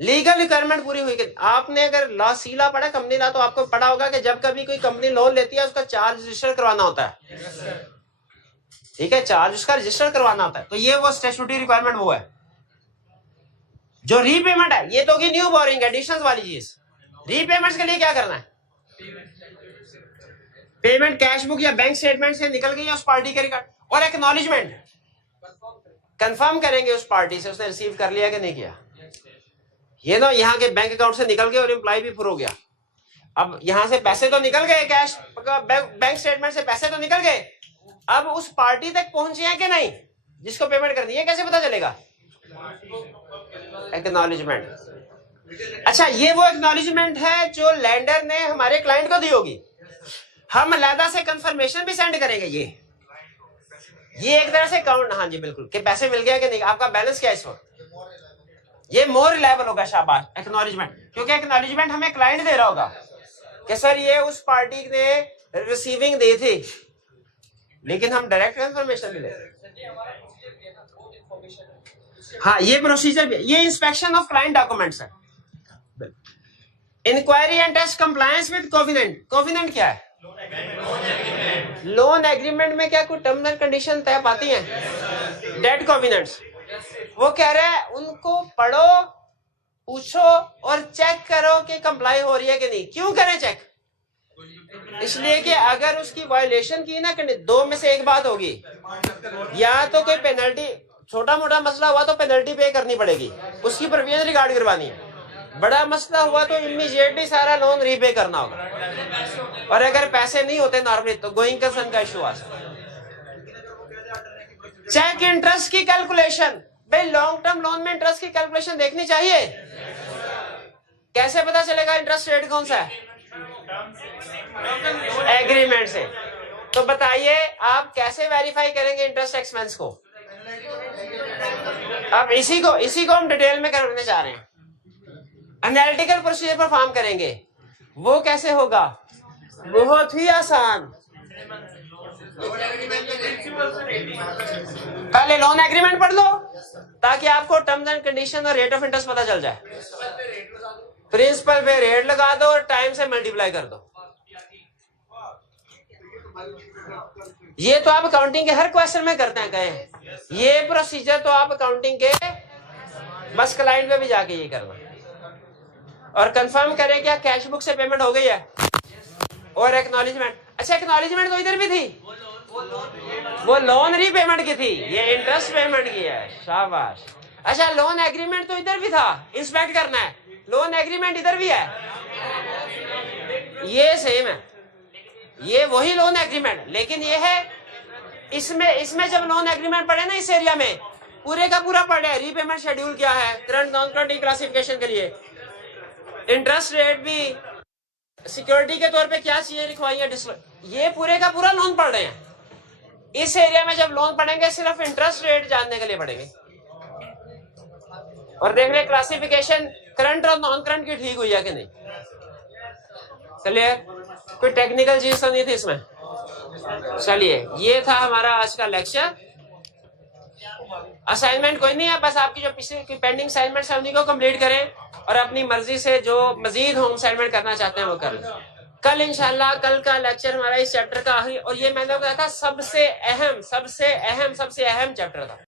legal requirement पूरी हुई कि आपने अगर लॉ सीला पढ़ा कंपनी लॉ तो आपको पढ़ा होगा कि जब कभी कोई कंपनी लोन लेती है उसका चार्ज रजिस्टर करवाना होता है, ठीक है, चार्ज उसका रजिस्टर करवाना होता है, तो ये वो स्टैट्यूटरी रिक्वायरमेंट वो है। जो रीपेमेंट है ये तो होगी न्यू बोरिंग एडिशंस वाली चीज। रीपेमेंट्स के लिए क्या करना है, पेमेंट कैश बुक या बैंक स्टेटमेंट से निकल गई है उस पार्टी के रिकॉर्ड, और एक्नॉलेजमेंट कंफर्म करेंगे उस पार्टी से उसने रिसीव कर लिया कि नहीं किया। ये ना यहाँ के बैंक अकाउंट से निकल गए और एम्प्लॉय भी प्रूव हो गया, अब यहां से पैसे तो निकल गए, कैश बैंक स्टेटमेंट से पैसे तो निकल गए, अब उस पार्टी तक पहुंचे हैं कि नहीं जिसको पेमेंट करनी है, कैसे पता चलेगा, एक्नॉलेजमेंट। अच्छा, ये वो एक्नॉलेजमेंट है जो लैंडर ने हमारे क्लाइंट को दी होगी, हम अलहदा से कंफर्मेशन भी सेंड करेंगे। ये एक तरह से काउंट, हाँ जी बिल्कुल, कि पैसे मिल गया कि नहीं, आपका बैलेंस क्या है इस वक्त, ये मोर रिलायबल होगा शाबाश एक्नॉलेजमेंट, क्योंकि एक्नॉलेजमेंट हमें क्लाइंट दे रहा होगा कि सर ये उस पार्टी ने रिसीविंग दी थी, लेकिन हम डायरेक्ट कंफर्मेशन भी ले। हाँ, ये प्रोसीजर भी, ये इंस्पेक्शन ऑफ क्लाइंट डॉक्यूमेंट्स है। Inquiry and test compliance with covenant. Covenant क्या है, लोन एग्रीमेंट में क्या कोई टर्म्स एंड कंडीशन तय पाती हैं, डेट कोविनेंट्स। वो कह रहे हैं उनको पढ़ो, पूछो और चेक करो कि कंप्लाई हो रही है कि नहीं। क्यों करें चेक, इसलिए कि अगर उसकी वायलेशन की ना, दो में से एक बात होगी, या तो कोई पेनल्टी, छोटा मोटा मसला हुआ तो पेनल्टी पे करनी पड़ेगी, उसकी प्रोविजन रिगार्ड करवानी है, बड़ा मसला हुआ तो इमीडिएटली सारा लोन रीपे करना होगा, और अगर पैसे नहीं होते नॉर्मली तो गोइंग कंसर्न का इशू आ सकता है। चेक इंटरेस्ट की कैलकुलेशन, भाई लॉन्ग टर्म लोन में इंटरेस्ट की कैलकुलेशन देखनी चाहिए। कैसे पता चलेगा इंटरेस्ट रेट कौन सा है, एग्रीमेंट से। तो बताइए आप कैसे वेरीफाई करेंगे इंटरेस्ट एक्सपेंस को, अब इसी को हम डिटेल में करने जा रहे हैं। एनालिटिकल प्रोसीजर परफॉर्म करेंगे, वो कैसे होगा, बहुत ही आसान। पहले लोन एग्रीमेंट पढ़ लो ताकि आपको टर्म्स एंड कंडीशन और रेट ऑफ इंटरेस्ट पता चल जाए। प्रिंसिपल पे रेट लगा दो और टाइम से मल्टीप्लाई कर दो। ये तो आप अकाउंटिंग के हर क्वेश्चन में करते हैं, कहें ये प्रोसीजर तो आप अकाउंटिंग के बस क्लाइंट पे भी जाके ये करना, और कंफर्म करें क्या कैश बुक से पेमेंट हो गई है, और एक्नॉलेजमेंट। अच्छा, एक्नॉलेजमेंट तो इधर भी थी, वो लोन रीपेमेंट की थी, ये इंटरेस्ट पेमेंट की है, शाबाश। अच्छा, लोन एग्रीमेंट तो इधर भी था, इंस्पेक्ट करना है, लोन एग्रीमेंट इधर भी है, ये सेम है, ये वही लोन एग्रीमेंट, लेकिन ये है इसमें जब लोन एग्रीमेंट पढ़े ना इस एरिया में पूरे का पूरा पढ़े, रीपेमेंट शेड्यूल क्या है, करंट नॉन करंट क्लासिफिकेशन के लिए, इंटरेस्ट रेट भी, सिक्योरिटी के तौर पे क्या चीजें लिखवाई है, ये पूरे का पूरा लोन पढ़ रहे हैं। इस एरिया में जब लोन पढ़ेंगे सिर्फ इंटरेस्ट रेट जानने के लिए पढ़ेंगे, और देख रहे क्लासिफिकेशन करंट और नॉन करंट की ठीक हुई है कि नहीं। चलिए, कोई टेक्निकल चीज तो नहीं थी इसमें। चलिए, ये था हमारा आज का लेक्चर। असाइनमेंट कोई नहीं है, बस आपकी जो पिछले की पेंडिंग असाइनमेंट्स है उन्हीं को कंप्लीट करें, और अपनी मर्जी से जो मजीद होम असाइनमेंट करना चाहते हैं वो कर लें। कल इंशाल्लाह कल का लेक्चर हमारा इस चैप्टर का आखिरी, और ये मैंने कहा था सबसे अहम चैप्टर था।